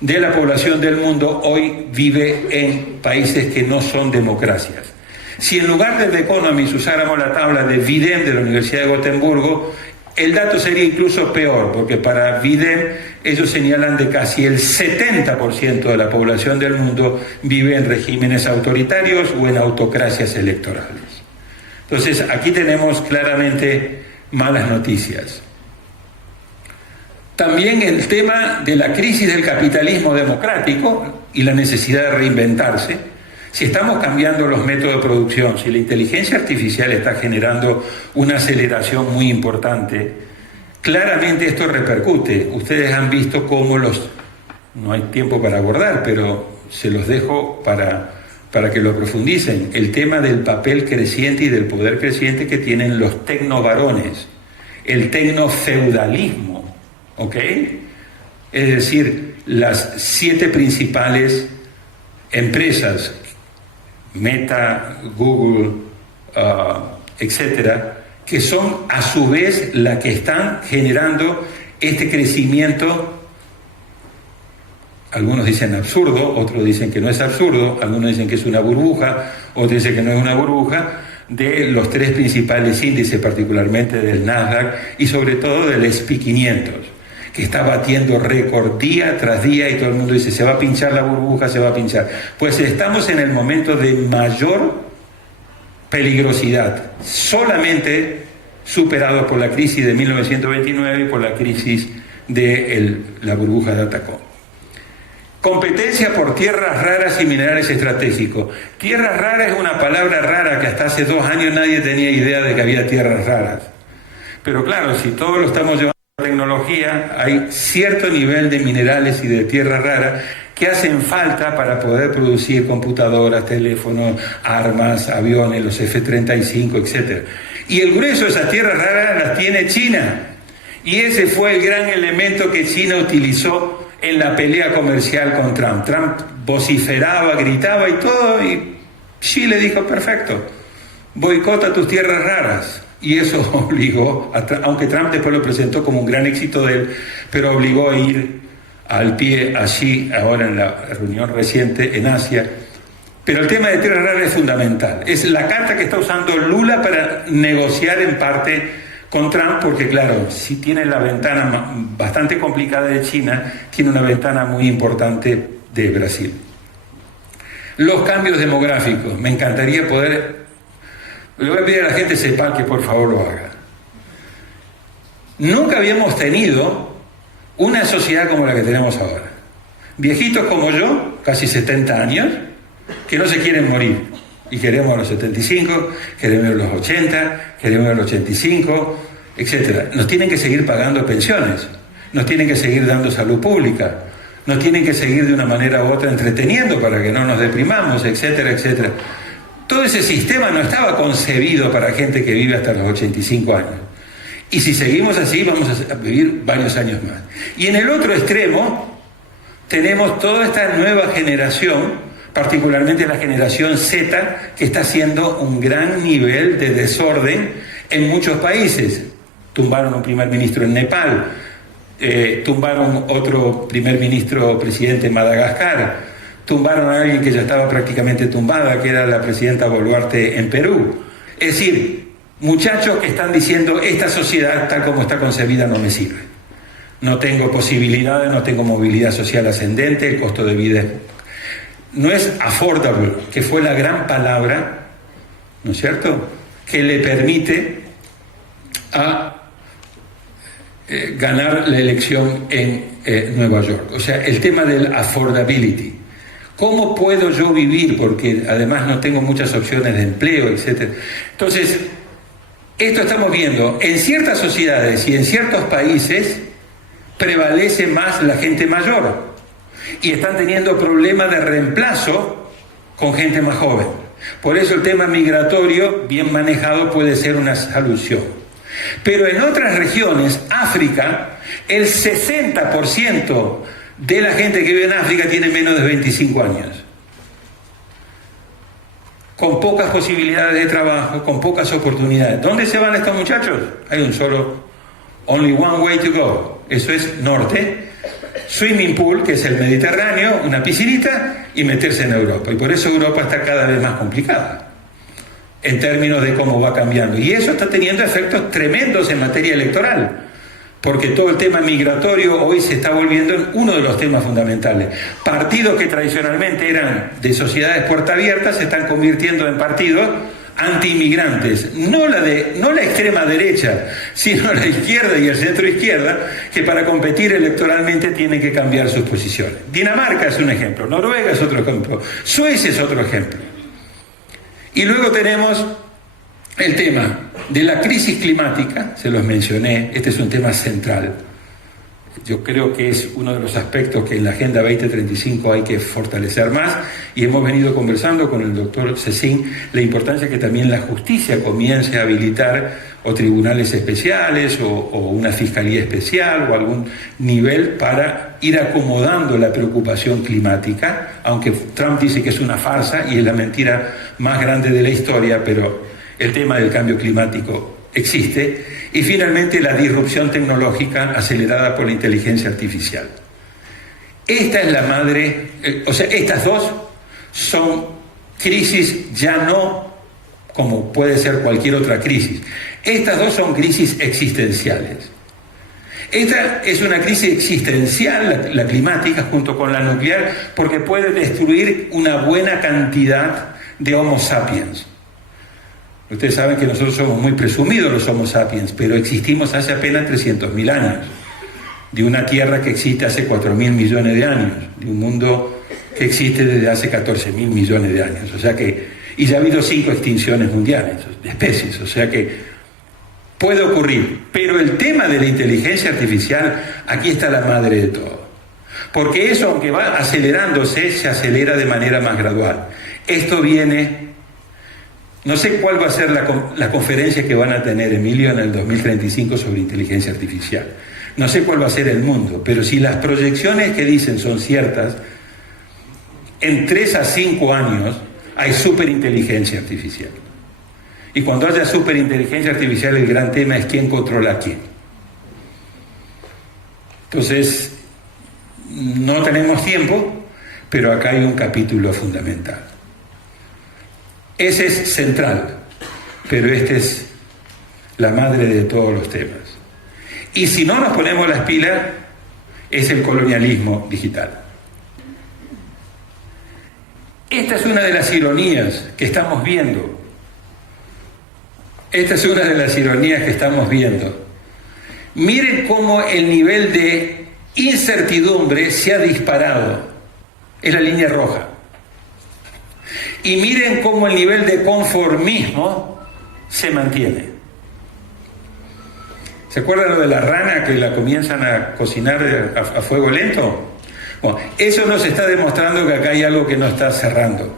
de la población del mundo hoy vive en países que no son democracias. Si en lugar de The Economist usáramos la tabla de Videm de la Universidad de Gotemburgo, el dato sería incluso peor, porque para Videm ellos señalan de casi el 70% de la población del mundo vive en regímenes autoritarios o en autocracias electorales. Entonces, aquí tenemos claramente malas noticias. También el tema de la crisis del capitalismo democrático y la necesidad de reinventarse. Si estamos cambiando los métodos de producción, si la inteligencia artificial está generando una aceleración muy importante, claramente esto repercute. Ustedes han visto cómo no hay tiempo para abordar, pero se los dejo para que lo profundicen. El tema del papel creciente y del poder creciente que tienen los tecnovarones, el tecnofeudalismo, ¿ok? Es decir, las 7 principales empresas, Meta, Google, etcétera, que son a su vez las que están generando este crecimiento. Algunos dicen absurdo, otros dicen que no es absurdo, algunos dicen que es una burbuja, otros dicen que no es una burbuja, de los 3 principales índices, particularmente del Nasdaq y sobre todo del S&P 500, que está batiendo récord día tras día, y todo el mundo dice, se va a pinchar la burbuja, se va a pinchar. Pues estamos en el momento de mayor peligrosidad, solamente superado por la crisis de 1929 y por la crisis de la burbuja de Atacón. Competencia por tierras raras y minerales estratégicos. Tierras raras es una palabra rara que hasta hace 2 años nadie tenía idea de que había tierras raras. Pero claro, si todo lo estamos llevando a la tecnología hay cierto nivel de minerales y de tierra rara que hacen falta para poder producir computadoras, teléfonos, armas, aviones, los F-35, etc. Y el grueso de esas tierras raras las tiene China. Y ese fue el gran elemento que China utilizó en la pelea comercial con Trump. Trump vociferaba, gritaba y todo, y Xi le dijo, perfecto, boicota tus tierras raras. Y eso obligó, aunque Trump después lo presentó como un gran éxito de él, pero obligó a ir al pie allí, ahora en la reunión reciente en Asia. Pero el tema de tierras raras es fundamental. Es la carta que está usando Lula para negociar en parte con Trump, porque claro, si tiene la ventana bastante complicada de China, tiene una ventana muy importante de Brasil. Los cambios demográficos. Me encantaría poder... Le voy a pedir a la gente sepa que por favor lo haga. Nunca habíamos tenido una sociedad como la que tenemos ahora. Viejitos como yo, casi 70 años, que no se quieren morir. Y queremos a los 75, queremos a los 80, queremos a los 85, etc. Nos tienen que seguir pagando pensiones, nos tienen que seguir dando salud pública, nos tienen que seguir de una manera u otra entreteniendo para que no nos deprimamos, etcétera, etcétera. Todo ese sistema no estaba concebido para gente que vive hasta los 85 años. Y si seguimos así, vamos a vivir varios años más. Y en el otro extremo, tenemos toda esta nueva generación, particularmente la generación Z, que está haciendo un gran nivel de desorden en muchos países. Tumbaron un primer ministro en Nepal, tumbaron otro primer ministro presidente en Madagascar, tumbaron a alguien que ya estaba prácticamente tumbada, que era la presidenta Boluarte en Perú. Es decir, muchachos que están diciendo, esta sociedad tal como está concebida no me sirve. No tengo posibilidades, no tengo movilidad social ascendente, el costo de vida no es affordable, que fue la gran palabra, ¿no es cierto?, que le permite a ganar la elección en Nueva York. O sea, el tema del affordability. ¿Cómo puedo yo vivir? Porque además no tengo muchas opciones de empleo, etc. Entonces, esto estamos viendo, en ciertas sociedades y en ciertos países prevalece más la gente mayor y están teniendo problemas de reemplazo con gente más joven. Por eso el tema migratorio, bien manejado, puede ser una solución. Pero en otras regiones, África, el 60% de la gente que vive en África tiene menos de 25 años. Con pocas posibilidades de trabajo, con pocas oportunidades. ¿Dónde se van estos muchachos? Hay un solo, only one way to go. Eso es norte, swimming pool, que es el Mediterráneo, una piscinita, y meterse en Europa. Y por eso Europa está cada vez más complicada, en términos de cómo va cambiando. Y eso está teniendo efectos tremendos en materia electoral, porque todo el tema migratorio hoy se está volviendo uno de los temas fundamentales. Partidos que tradicionalmente eran de sociedades puerta abiertas se están convirtiendo en partidos anti-inmigrantes. No la extrema derecha, sino la izquierda y el centro izquierda, que para competir electoralmente tienen que cambiar sus posiciones. Dinamarca es un ejemplo, Noruega es otro ejemplo, Suecia es otro ejemplo. Y luego tenemos el tema de la crisis climática, se los mencioné, este es un tema central. Yo creo que es uno de los aspectos que en la Agenda 2035 hay que fortalecer más, y hemos venido conversando con el doctor Cecín la importancia que también la justicia comience a habilitar o tribunales especiales o una fiscalía especial o algún nivel para ir acomodando la preocupación climática, aunque Trump dice que es una farsa y es la mentira más grande de la historia, pero el tema del cambio climático existe. Y finalmente la disrupción tecnológica acelerada por la inteligencia artificial. Esta es la madre, estas dos son crisis ya no como puede ser cualquier otra crisis. Estas dos son crisis existenciales. Esta es una crisis existencial, la climática, junto con la nuclear, porque puede destruir una buena cantidad de Homo sapiens. Ustedes saben que nosotros somos muy presumidos los Homo sapiens, pero existimos hace apenas 300.000 años, de una Tierra que existe hace 4.000 millones de años, de un mundo que existe desde hace 14.000 millones de años, y ya ha habido 5 extinciones mundiales de especies, o sea que puede ocurrir, pero el tema de la inteligencia artificial, aquí está la madre de todo. Porque eso, aunque va acelerándose, se acelera de manera más gradual. Esto viene, no sé cuál va a ser la conferencia que van a tener, Emilio, en el 2035 sobre inteligencia artificial. No sé cuál va a ser el mundo, pero si las proyecciones que dicen son ciertas, en 3 a 5 años hay superinteligencia artificial. Y cuando haya superinteligencia artificial, el gran tema es quién controla a quién. Entonces, no tenemos tiempo, pero acá hay un capítulo fundamental. Ese es central, pero este es la madre de todos los temas. Y si no nos ponemos las pilas, es el colonialismo digital. Esta es una de las ironías que estamos viendo. Esta es una de las ironías que estamos viendo. Miren cómo el nivel de incertidumbre se ha disparado. Es la línea roja. Y miren cómo el nivel de conformismo se mantiene. ¿Se acuerdan lo de la rana que la comienzan a cocinar a fuego lento? Bueno, eso nos está demostrando que acá hay algo que no está cerrando.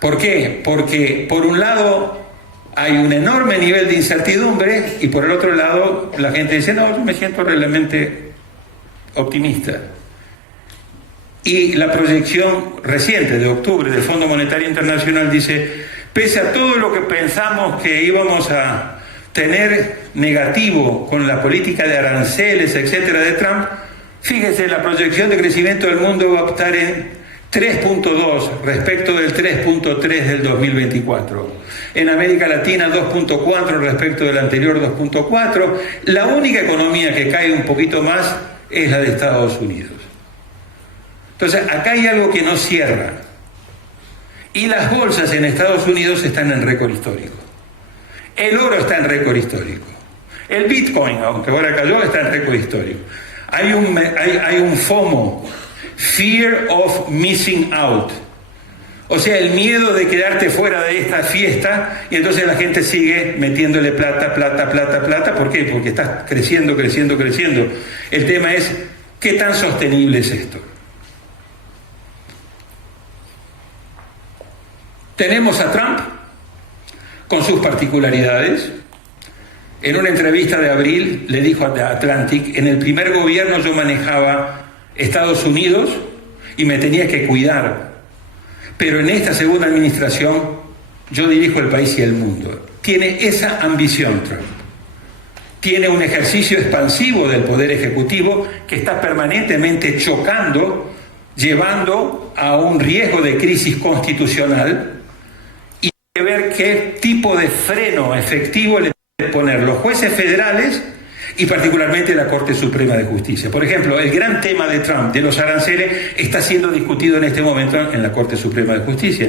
¿Por qué? Porque por un lado hay un enorme nivel de incertidumbre y por el otro lado la gente dice, no, yo me siento realmente optimista. Y la proyección reciente de octubre del Fondo Monetario Internacional dice, pese a todo lo que pensamos que íbamos a tener negativo con la política de aranceles, etcétera, de Trump, fíjese, la proyección de crecimiento del mundo va a estar en 3.2 respecto del 3.3 del 2024. En América Latina 2.4 respecto del anterior 2.4. La única economía que cae un poquito más es la de Estados Unidos. Entonces, acá hay algo que no cierra. Y las bolsas en Estados Unidos están en récord histórico. El oro está en récord histórico. El Bitcoin, aunque ahora cayó, está en récord histórico. Hay un FOMO, Fear of Missing Out. O sea, el miedo de quedarte fuera de esta fiesta, y entonces la gente sigue metiéndole plata. ¿Por qué? Porque está creciendo. El tema es, ¿qué tan sostenible es esto? Tenemos a Trump con sus particularidades. En una entrevista de abril le dijo a Atlantic, en el primer gobierno yo manejaba Estados Unidos y me tenía que cuidar, pero en esta segunda administración yo dirijo el país y el mundo. Tiene esa ambición Trump. Tiene un ejercicio expansivo del poder ejecutivo que está permanentemente chocando, llevando a un riesgo de crisis constitucional, y hay que ver qué tipo de freno efectivo le pueden poner los jueces federales y particularmente la Corte Suprema de Justicia. Por ejemplo, el gran tema de Trump, de los aranceles, está siendo discutido en este momento en la Corte Suprema de Justicia.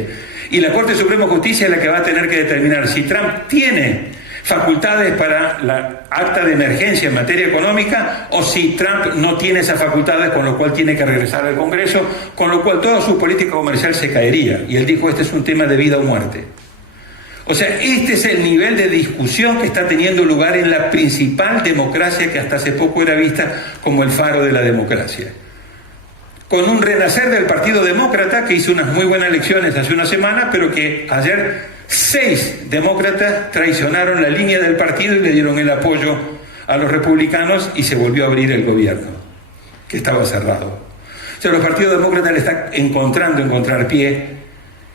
Y la Corte Suprema de Justicia es la que va a tener que determinar si Trump tiene facultades para la acta de emergencia en materia económica o si Trump no tiene esas facultades, con lo cual tiene que regresar al Congreso, con lo cual toda su política comercial se caería. Y él dijo, este es un tema de vida o muerte. O sea, este es el nivel de discusión que está teniendo lugar en la principal democracia que hasta hace poco era vista como el faro de la democracia. Con un renacer del Partido Demócrata, que hizo unas muy buenas elecciones hace una semana, pero que ayer 6 demócratas traicionaron la línea del partido y le dieron el apoyo a los republicanos y se volvió a abrir el gobierno, que estaba cerrado. O sea, los partidos demócratas le están encontrar pie.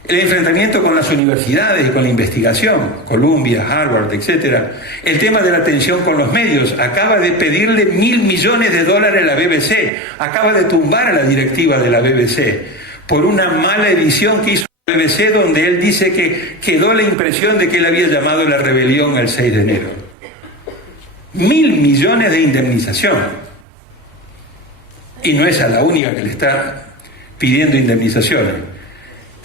El enfrentamiento con las universidades y con la investigación, Columbia, Harvard, etc. El tema de la tensión con los medios. Acaba de pedirle $1.000 millones a la BBC. Acaba de tumbar a la directiva de la BBC por una mala edición que hizo la BBC, donde él dice que quedó la impresión de que él había llamado la rebelión el 6 de enero. $1.000 millones de indemnización. Y no es a la única que le está pidiendo indemnizaciones.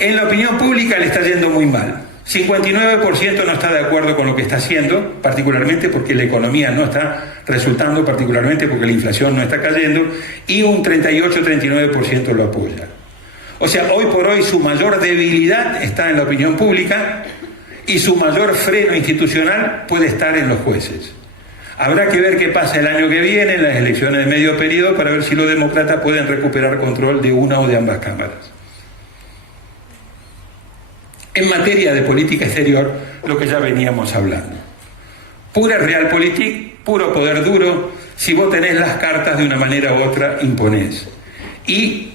En la opinión pública le está yendo muy mal. 59% no está de acuerdo con lo que está haciendo, particularmente porque la economía no está resultando, particularmente porque la inflación no está cayendo, y un 38-39% lo apoya. O sea, hoy por hoy su mayor debilidad está en la opinión pública y su mayor freno institucional puede estar en los jueces. Habrá que ver qué pasa el año que viene en las elecciones de medio periodo para ver si los demócratas pueden recuperar control de una o de ambas cámaras. En materia de política exterior, lo que ya veníamos hablando. Pura realpolitik, puro poder duro. Si vos tenés las cartas de una manera u otra, imponés. Y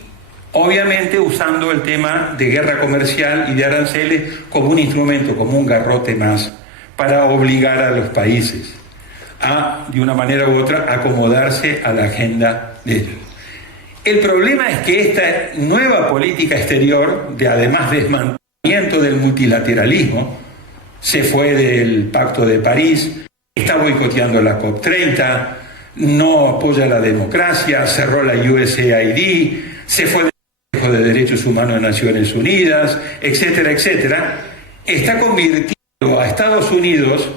obviamente usando el tema de guerra comercial y de aranceles como un instrumento, como un garrote más, para obligar a los países a, de una manera u otra, acomodarse a la agenda de ellos. El problema es que esta nueva política exterior, de además desmantelamiento del multilateralismo, se fue del Pacto de París, está boicoteando la COP30, no apoya la democracia, cerró la USAID, se fue del Consejo de Derechos Humanos de Naciones Unidas, etcétera, etcétera, está convirtiendo a Estados Unidos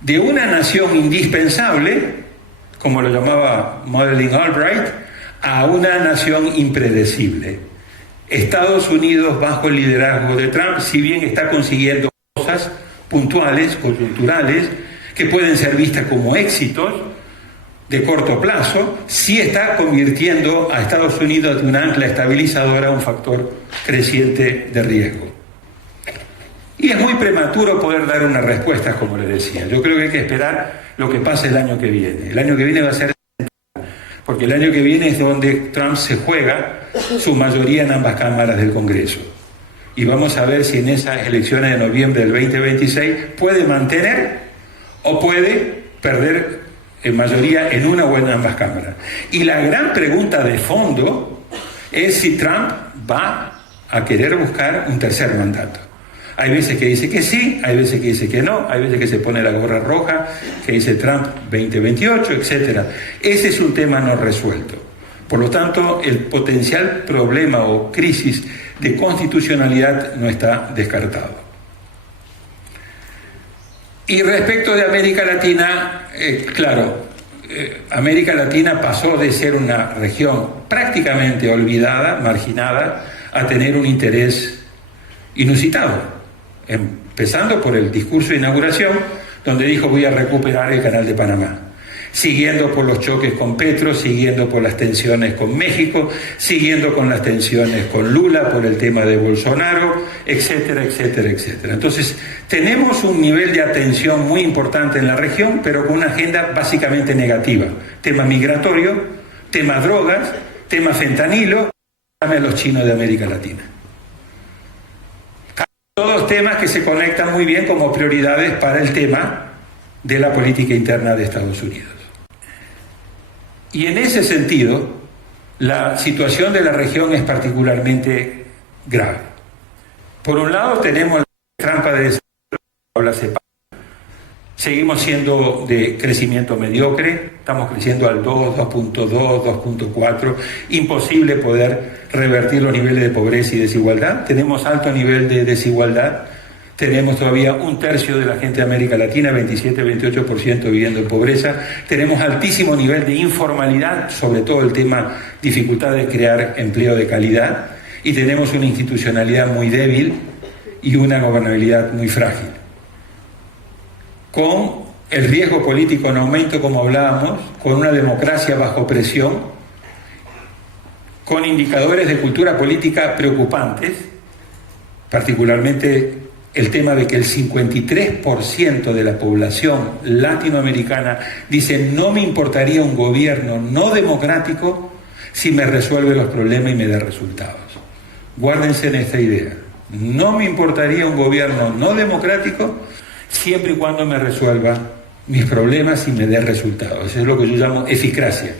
de una nación indispensable, como lo llamaba Madeleine Albright, a una nación impredecible. Estados Unidos, bajo el liderazgo de Trump, si bien está consiguiendo cosas puntuales, coyunturales, que pueden ser vistas como éxitos de corto plazo, sí está convirtiendo a Estados Unidos de una ancla estabilizadora a un factor creciente de riesgo. Y es muy prematuro poder dar una respuesta, como le decía. Yo creo que hay que esperar lo que pase el año que viene. El año que viene va a ser... porque el año que viene es donde Trump se juega su mayoría en ambas cámaras del Congreso. Y vamos a ver si en esas elecciones de noviembre del 2026 puede mantener o puede perder en mayoría en una o en ambas cámaras. Y la gran pregunta de fondo es si Trump va a querer buscar un tercer mandato. Hay veces que dice que sí, hay veces que dice que no, hay veces que se pone la gorra roja, que dice Trump 2028, etc. Ese es un tema no resuelto. Por lo tanto, el potencial problema o crisis de constitucionalidad no está descartado. Y respecto de América Latina, América Latina pasó de ser una región prácticamente olvidada, marginada, a tener un interés inusitado. Empezando por el discurso de inauguración, donde dijo voy a recuperar el Canal de Panamá, siguiendo por los choques con Petro, siguiendo por las tensiones con México, siguiendo con las tensiones con Lula por el tema de Bolsonaro, etcétera, etcétera, etcétera. Entonces, tenemos un nivel de atención muy importante en la región, pero con una agenda básicamente negativa. Tema migratorio, tema drogas, tema fentanilo, a los chinos de América Latina. Todos temas que se conectan muy bien como prioridades para el tema de la política interna de Estados Unidos. Y en ese sentido, la situación de la región es particularmente grave. Por un lado tenemos la trampa de la CEPAL. Seguimos siendo de crecimiento mediocre, estamos creciendo al 2, 2.2, 2.4, imposible poder revertir los niveles de pobreza y desigualdad. Tenemos alto nivel de desigualdad, tenemos todavía un tercio de la gente de América Latina, 27-28% viviendo en pobreza, tenemos altísimo nivel de informalidad, sobre todo el tema dificultad de crear empleo de calidad, y tenemos una institucionalidad muy débil y una gobernabilidad muy frágil. Con el riesgo político en aumento, como hablábamos, con una democracia bajo presión, con indicadores de cultura política preocupantes, particularmente el tema de que el 53% de la población latinoamericana dice no me importaría un gobierno no democrático si me resuelve los problemas y me da resultados. Guárdense en esta idea. No me importaría un gobierno no democrático siempre y cuando me resuelva mis problemas y me dé resultados. Eso es lo que yo llamo eficacia,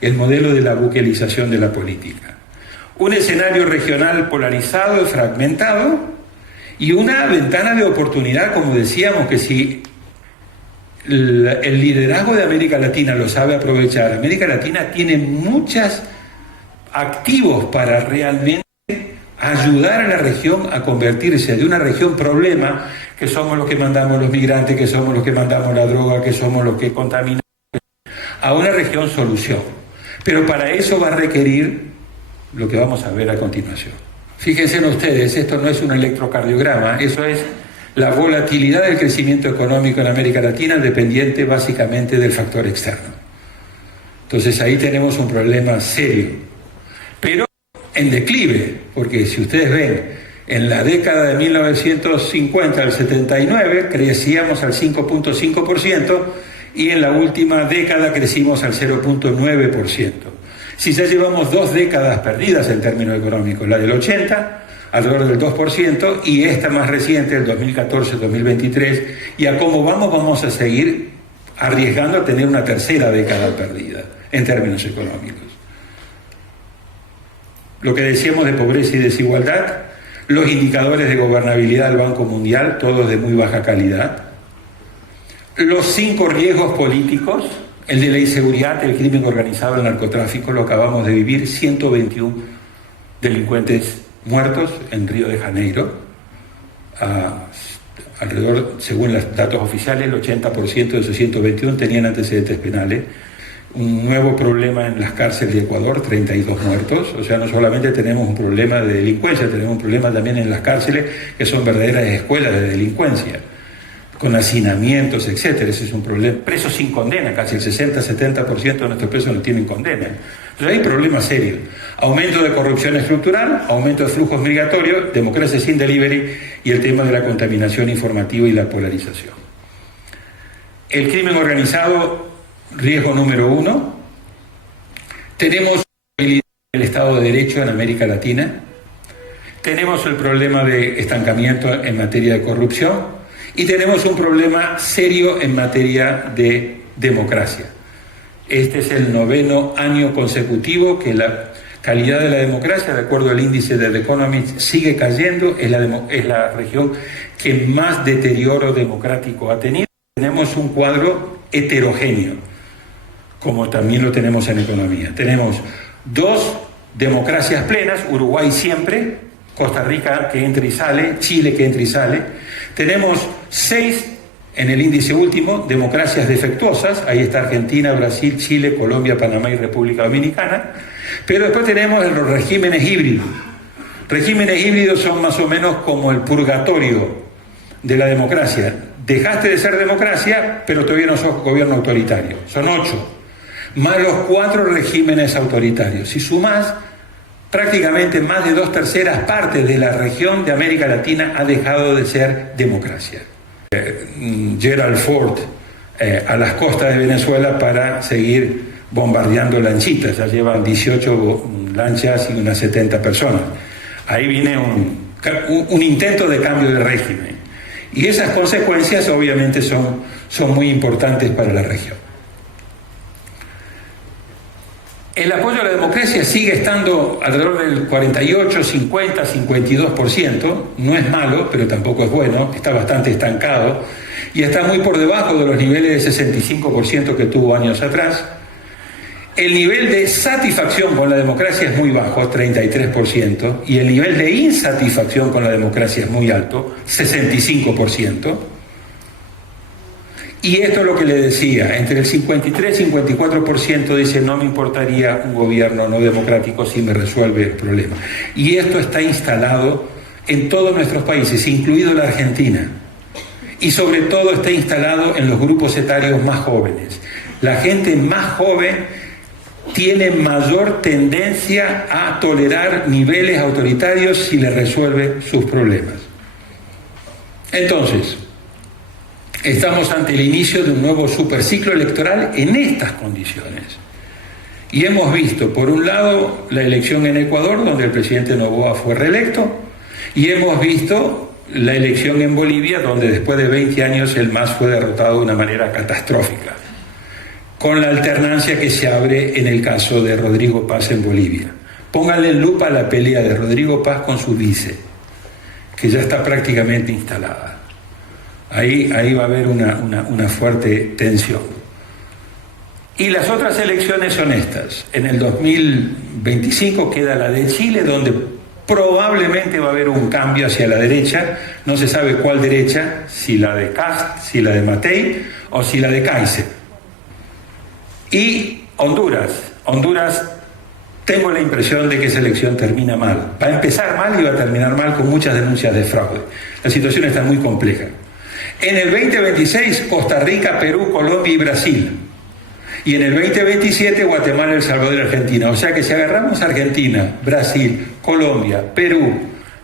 el modelo de la buquelización de la política. Un escenario regional polarizado y fragmentado y una ventana de oportunidad, como decíamos, que si el liderazgo de América Latina lo sabe aprovechar, América Latina tiene muchos activos para realmente ayudar a la región a convertirse de una región problema, que somos los que mandamos los migrantes, que somos los que mandamos la droga, que somos los que contaminamos, a una región solución. Pero para eso va a requerir lo que vamos a ver a continuación. Fíjense en ustedes, esto no es un electrocardiograma, eso es la volatilidad del crecimiento económico en América Latina dependiente básicamente del factor externo. Entonces ahí tenemos un problema serio, pero en declive, porque si ustedes ven, en la década de 1950 al 79 crecíamos al 5.5% y en la última década crecimos al 0.9%. Si ya llevamos 2 décadas perdidas en términos económicos, la del 80 alrededor del 2% y esta más reciente, el 2014-2023, y a cómo vamos a seguir arriesgando a tener una tercera década perdida en términos económicos. Lo que decíamos de pobreza y desigualdad, los indicadores de gobernabilidad del Banco Mundial, todos de muy baja calidad, los 5 riesgos políticos, el de la inseguridad, el crimen organizado, el narcotráfico, lo acabamos de vivir, 121 delincuentes muertos en Río de Janeiro, alrededor, según los datos oficiales, el 80% de esos 121 tenían antecedentes penales. Un nuevo problema en las cárceles de Ecuador, 32 muertos. O sea, no solamente tenemos un problema de delincuencia, tenemos un problema también en las cárceles, que son verdaderas escuelas de delincuencia, con hacinamientos, etcétera. Ese es un problema. Presos sin condena, casi el 60-70% de nuestros presos no tienen condena. Entonces hay problemas serios. Aumento de corrupción estructural, aumento de flujos migratorios, democracia sin delivery y el tema de la contaminación informativa y la polarización. El crimen organizado, riesgo número 1. Tenemos el Estado de Derecho en América Latina. Tenemos el problema de estancamiento en materia de corrupción. Y tenemos un problema serio en materia de democracia. Este es el 9º año consecutivo que la calidad de la democracia, de acuerdo al índice de The Economist, sigue cayendo. Es la región que más deterioro democrático ha tenido. Tenemos un cuadro heterogéneo, como también lo tenemos en economía. Tenemos 2 democracias plenas, Uruguay siempre, Costa Rica que entra y sale, Chile que entra y sale. Tenemos 6 en el índice último, democracias defectuosas, ahí está Argentina, Brasil, Chile, Colombia, Panamá y República Dominicana. Pero después tenemos los regímenes híbridos. Regímenes híbridos son más o menos como el purgatorio de la democracia. Dejaste de ser democracia, pero todavía no sos gobierno autoritario. Son 8, más los 4 regímenes autoritarios. Si sumás, prácticamente más de 2/3 partes de la región de América Latina ha dejado de ser democracia. Gerald Ford a las costas de Venezuela para seguir bombardeando lanchitas. Ya llevan 18 lanchas y unas 70 personas. Ahí viene un intento de cambio de régimen. Y esas consecuencias obviamente son muy importantes para la región. El apoyo a la democracia sigue estando alrededor del 48, 50, 52%. No es malo, pero tampoco es bueno. Está bastante estancado y está muy por debajo de los niveles de 65% que tuvo años atrás. El nivel de satisfacción con la democracia es muy bajo, 33%, y el nivel de insatisfacción con la democracia es muy alto, 65%. Y esto es lo que le decía, entre el 53 y 54% dice no me importaría un gobierno no democrático si me resuelve el problema. Y esto está instalado en todos nuestros países, incluido la Argentina. Y sobre todo está instalado en los grupos etarios más jóvenes. La gente más joven tiene mayor tendencia a tolerar niveles autoritarios si le resuelve sus problemas. Entonces, estamos ante el inicio de un nuevo superciclo electoral en estas condiciones. Y hemos visto, por un lado, la elección en Ecuador, donde el presidente Noboa fue reelecto, y hemos visto la elección en Bolivia, donde después de 20 años el MAS fue derrotado de una manera catastrófica, con la alternancia que se abre en el caso de Rodrigo Paz en Bolivia. Pónganle en lupa la pelea de Rodrigo Paz con su vice, que ya está prácticamente instalada. Ahí va a haber una fuerte tensión. Y las otras elecciones son estas. En el 2025 queda la de Chile, donde probablemente va a haber un cambio hacia la derecha. No se sabe cuál derecha, si la de Kast, si la de Matei o si la de Kaiser. Y Honduras tengo la impresión de que esa elección termina mal. Va a empezar mal y va a terminar mal con muchas denuncias de fraude. La situación está muy compleja. En el 2026, Costa Rica, Perú, Colombia y Brasil. Y en el 2027, Guatemala, El Salvador y Argentina. O sea que si agarramos Argentina, Brasil, Colombia, Perú,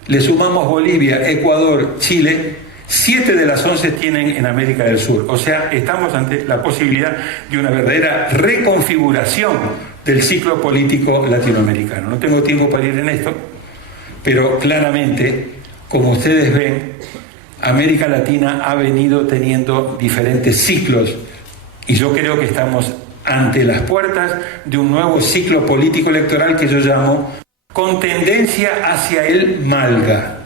le sumamos Bolivia, Ecuador, Chile, 7 de las 11 tienen en América del Sur. O sea, estamos ante la posibilidad de una verdadera reconfiguración del ciclo político latinoamericano. No tengo tiempo para ir en esto, pero claramente, como ustedes ven, América Latina ha venido teniendo diferentes ciclos y yo creo que estamos ante las puertas de un nuevo ciclo político electoral que yo llamo con tendencia hacia el MALGA.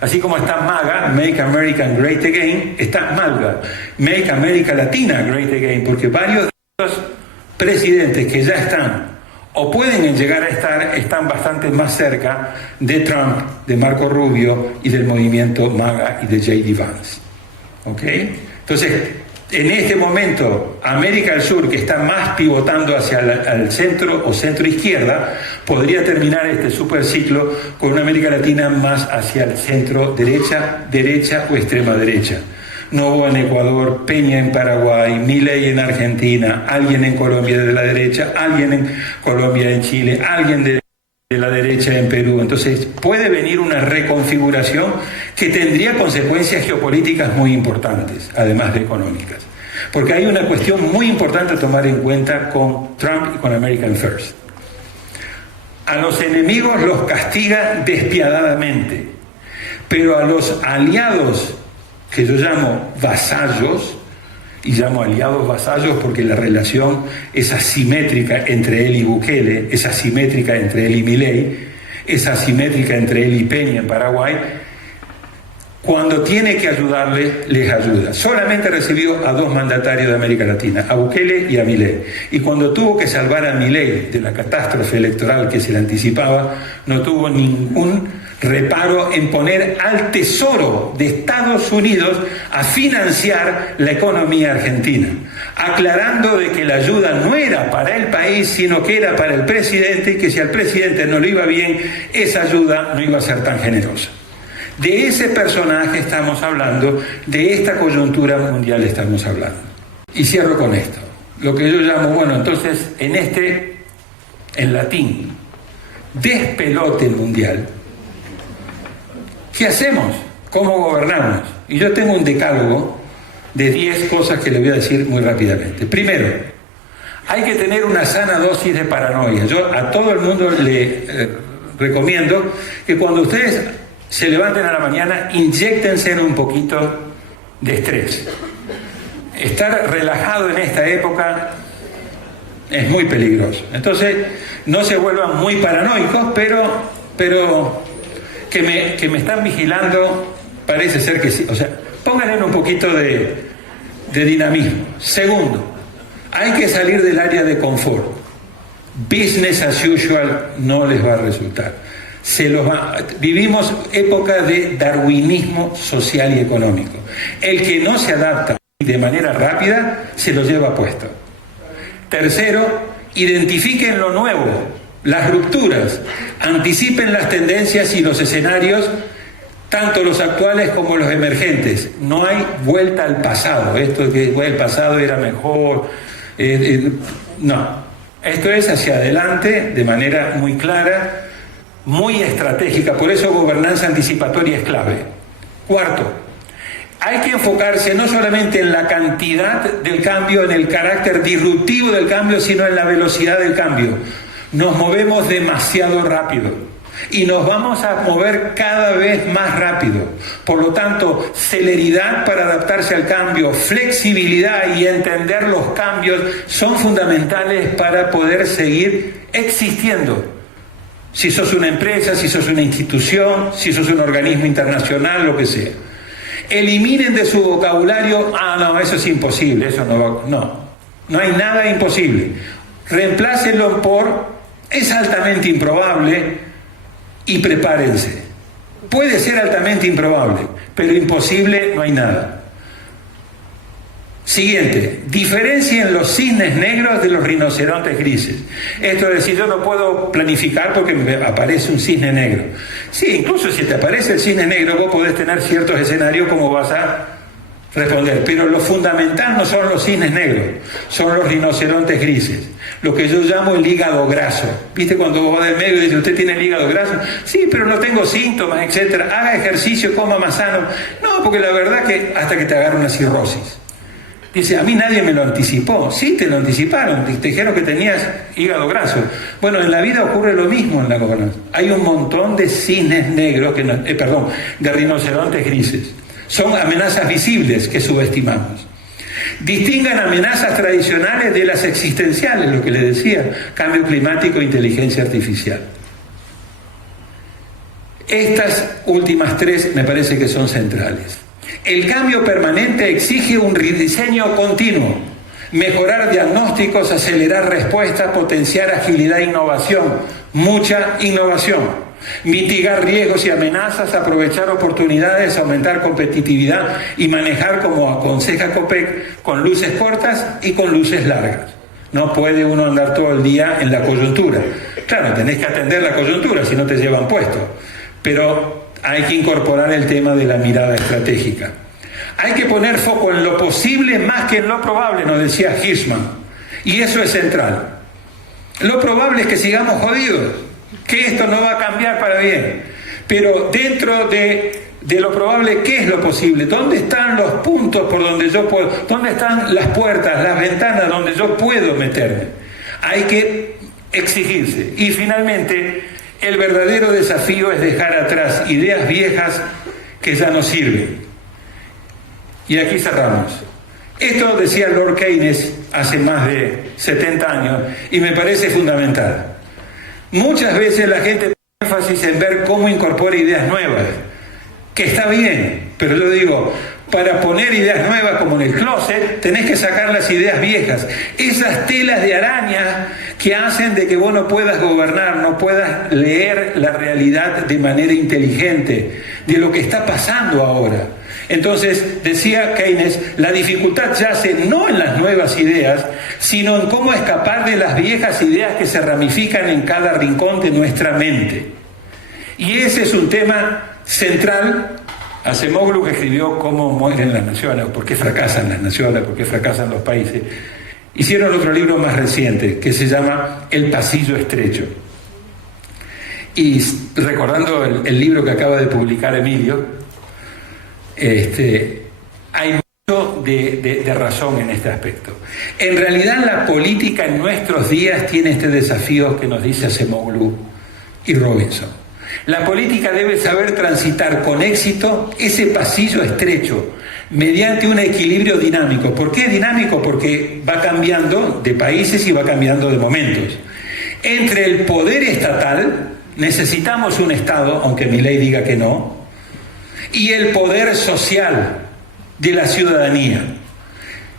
Así como está MAGA, Make America Great Again, está MALGA, Make America Latina Great Again, porque varios de los presidentes que ya están o pueden llegar a estar, están bastante más cerca de Trump, de Marco Rubio y del movimiento MAGA y de J.D. Vance. ¿Ok? Entonces, en este momento, América del Sur, que está más pivotando hacia el centro o centro-izquierda, podría terminar este superciclo con una América Latina más hacia el centro-derecha, derecha o extrema-derecha. Noboa en Ecuador, Peña en Paraguay, Milei en Argentina, alguien en Colombia de la derecha, alguien en Colombia en Chile, alguien de la derecha en Perú. Entonces puede venir una reconfiguración que tendría consecuencias geopolíticas muy importantes, además de económicas. Porque hay una cuestión muy importante a tomar en cuenta con Trump y con American First. A los enemigos los castiga despiadadamente, pero a los aliados, que yo llamo vasallos, y llamo aliados vasallos porque la relación es asimétrica entre él y Bukele, es asimétrica entre él y Milei, es asimétrica entre él y Peña en Paraguay. Cuando tiene que ayudarle, les ayuda. Solamente recibió a 2 mandatarios de América Latina, a Bukele y a Milei. Y cuando tuvo que salvar a Milei de la catástrofe electoral que se le anticipaba, no tuvo ningún reparo en poner al Tesoro de Estados Unidos a financiar la economía argentina, aclarando de que la ayuda no era para el país, sino que era para el presidente, y que si al presidente no le iba bien, esa ayuda no iba a ser tan generosa. De ese personaje estamos hablando, de esta coyuntura mundial estamos hablando. Y cierro con esto, lo que yo llamo, bueno, entonces, en latín, despelote mundial. ¿Qué hacemos? ¿Cómo gobernamos? Y yo tengo un decálogo de 10 cosas que le voy a decir muy rápidamente. Primero, hay que tener una sana dosis de paranoia. Yo a todo el mundo le recomiendo que cuando ustedes se levanten a la mañana, inyéctense en un poquito de estrés. Estar relajado en esta época es muy peligroso. Entonces, no se vuelvan muy paranoicos, pero que me están vigilando, parece ser que sí. O sea, pónganle un poquito de dinamismo. Segundo, hay que salir del área de confort. Business as usual no les va a resultar. Vivimos época de darwinismo social y económico. El que no se adapta de manera rápida se lo lleva puesto. Tercero, identifiquen lo nuevo, las rupturas, anticipen las tendencias y los escenarios, tanto los actuales como los emergentes. No hay vuelta al pasado, esto de que el pasado era mejor, no. Esto es hacia adelante de manera muy clara, muy estratégica, por eso gobernanza anticipatoria es clave. Cuarto, hay que enfocarse no solamente en la cantidad del cambio, en el carácter disruptivo del cambio, sino en la velocidad del cambio. Nos movemos demasiado rápido y nos vamos a mover cada vez más rápido. Por lo tanto, celeridad para adaptarse al cambio, flexibilidad y entender los cambios son fundamentales para poder seguir existiendo. Si sos una empresa, si sos una institución, si sos un organismo internacional, lo que sea. Eliminen de su vocabulario, no, eso es imposible, eso no hay nada imposible. Reemplácenlo por, es altamente improbable, y prepárense. Puede ser altamente improbable, pero imposible no hay nada. Siguiente, diferencien los cisnes negros de los rinocerontes grises. Esto es decir, yo no puedo planificar porque me aparece un cisne negro. Sí, incluso si te aparece el cisne negro, vos podés tener ciertos escenarios como vas a responder, pero lo fundamental no son los cisnes negros, son los rinocerontes grises, lo que yo llamo el hígado graso. ¿Viste cuando vos vas del médico y dices, usted tiene el hígado graso? Sí, pero no tengo síntomas, etcétera. Haga ejercicio, coma más sano. No, porque la verdad que hasta que te agarra una cirrosis. Dice, a mí nadie me lo anticipó. Sí, te lo anticiparon, te dijeron que tenías hígado graso. Bueno, en la vida ocurre lo mismo en la gobernanza. Hay un montón de cisnes negros, de rinocerontes grises. Son amenazas visibles que subestimamos. Distingan amenazas tradicionales de las existenciales, lo que les decía, cambio climático e inteligencia artificial. Estas últimas tres me parece que son centrales. El cambio permanente exige un rediseño continuo, mejorar diagnósticos, acelerar respuestas, potenciar agilidad e innovación, mucha innovación, mitigar riesgos y amenazas, aprovechar oportunidades, aumentar competitividad y manejar, como aconseja COPEC, con luces cortas y con luces largas. No puede uno andar todo el día en la coyuntura. Claro, tenés que atender la coyuntura, si no te llevan puesto. Pero hay que incorporar el tema de la mirada estratégica. Hay que poner foco en lo posible más que en lo probable, nos decía Hirschman. Y eso es central. Lo probable es que sigamos jodidos, que esto no va a cambiar para bien. Pero dentro de lo probable, ¿qué es lo posible? ¿Dónde están los puntos por donde yo puedo? ¿Dónde están las puertas, las ventanas donde yo puedo meterme? Hay que exigirse. Y finalmente, el verdadero desafío es dejar atrás ideas viejas que ya no sirven. Y aquí cerramos. Esto decía Lord Keynes hace más de 70 años y me parece fundamental. Muchas veces la gente pone énfasis en ver cómo incorpora ideas nuevas, que está bien, pero yo digo, para poner ideas nuevas como en el closet, tenés que sacar las ideas viejas, esas telas de araña que hacen de que vos no puedas gobernar, no puedas leer la realidad de manera inteligente, de lo que está pasando ahora. Entonces, decía Keynes, la dificultad yace no en las nuevas ideas, sino en cómo escapar de las viejas ideas que se ramifican en cada rincón de nuestra mente. Y ese es un tema central. Acemoglu, que escribió Cómo mueren las naciones, o por qué fracasan las naciones, por qué fracasan los países, hicieron otro libro más reciente que se llama El pasillo estrecho. Y recordando el libro que acaba de publicar Emilio, hay mucho de razón en este aspecto. En realidad la política en nuestros días tiene este desafío que nos dice Acemoglu y Robinson. La política debe saber transitar con éxito ese pasillo estrecho mediante un equilibrio dinámico. ¿Por qué dinámico? Porque va cambiando de países y va cambiando de momentos. Entre el poder estatal, necesitamos un Estado, aunque mi ley diga que no, y el poder social de la ciudadanía.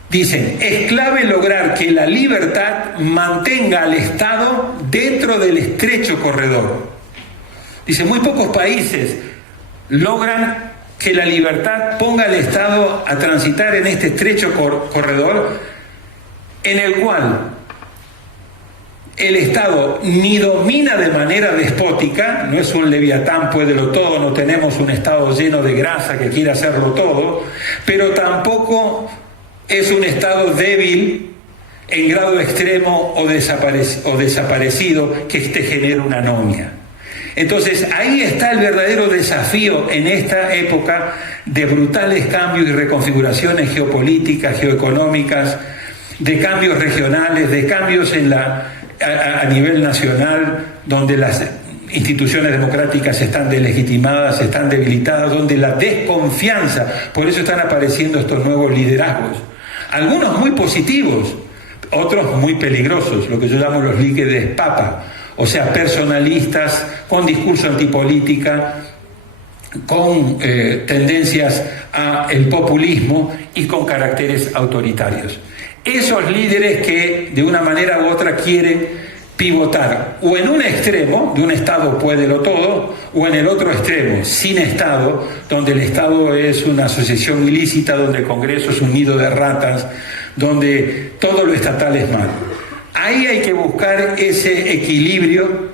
Dicen, es clave lograr que la libertad mantenga al Estado dentro del estrecho corredor. Dice, muy pocos países logran que la libertad ponga al Estado a transitar en este estrecho corredor en el cual el Estado ni domina de manera despótica, no es un leviatán, puédelo todo, no tenemos un Estado lleno de grasa que quiera hacerlo todo, pero tampoco es un Estado débil en grado extremo o desaparecido que te genere una anomia. Entonces ahí está el verdadero desafío en esta época de brutales cambios y reconfiguraciones geopolíticas, geoeconómicas, de cambios regionales, de cambios a nivel nacional, donde las instituciones democráticas están deslegitimadas, están debilitadas, donde la desconfianza, por eso están apareciendo estos nuevos liderazgos, algunos muy positivos, otros muy peligrosos, lo que yo llamo los líderes papa, o sea, personalistas, con discurso antipolítica, con tendencias al populismo y con caracteres autoritarios. Esos líderes que de una manera u otra quieren pivotar o en un extremo de un Estado puédelo todo o en el otro extremo, sin Estado, donde el Estado es una asociación ilícita, donde el Congreso es un nido de ratas, donde todo lo estatal es malo. Ahí hay que buscar ese equilibrio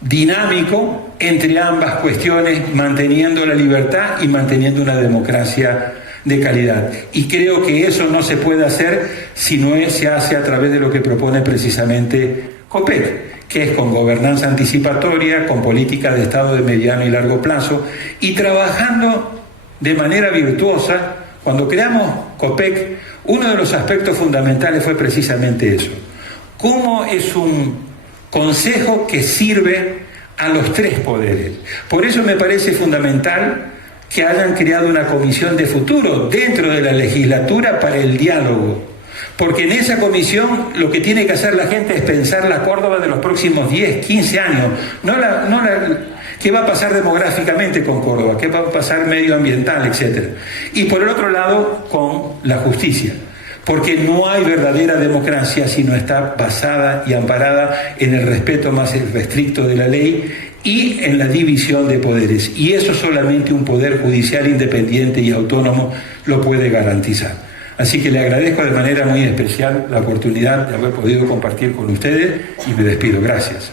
dinámico entre ambas cuestiones, manteniendo la libertad y manteniendo una democracia de calidad. Y creo que eso no se puede hacer si no se hace a través de lo que propone precisamente COPEC, que es con gobernanza anticipatoria, con política de Estado de mediano y largo plazo, y trabajando de manera virtuosa. Cuando creamos COPEC, uno de los aspectos fundamentales fue precisamente eso. ¿Cómo es un consejo que sirve a los tres poderes? Por eso me parece fundamental que hayan creado una comisión de futuro dentro de la legislatura para el diálogo, porque en esa comisión lo que tiene que hacer la gente es pensar la Córdoba de los próximos 10, 15 años, qué va a pasar demográficamente con Córdoba, qué va a pasar medioambiental, etc. Y por el otro lado, con la justicia, porque no hay verdadera democracia si no está basada y amparada en el respeto más restricto de la ley y en la división de poderes. Y eso solamente un poder judicial independiente y autónomo lo puede garantizar. Así que le agradezco de manera muy especial la oportunidad de haber podido compartir con ustedes y me despido. Gracias.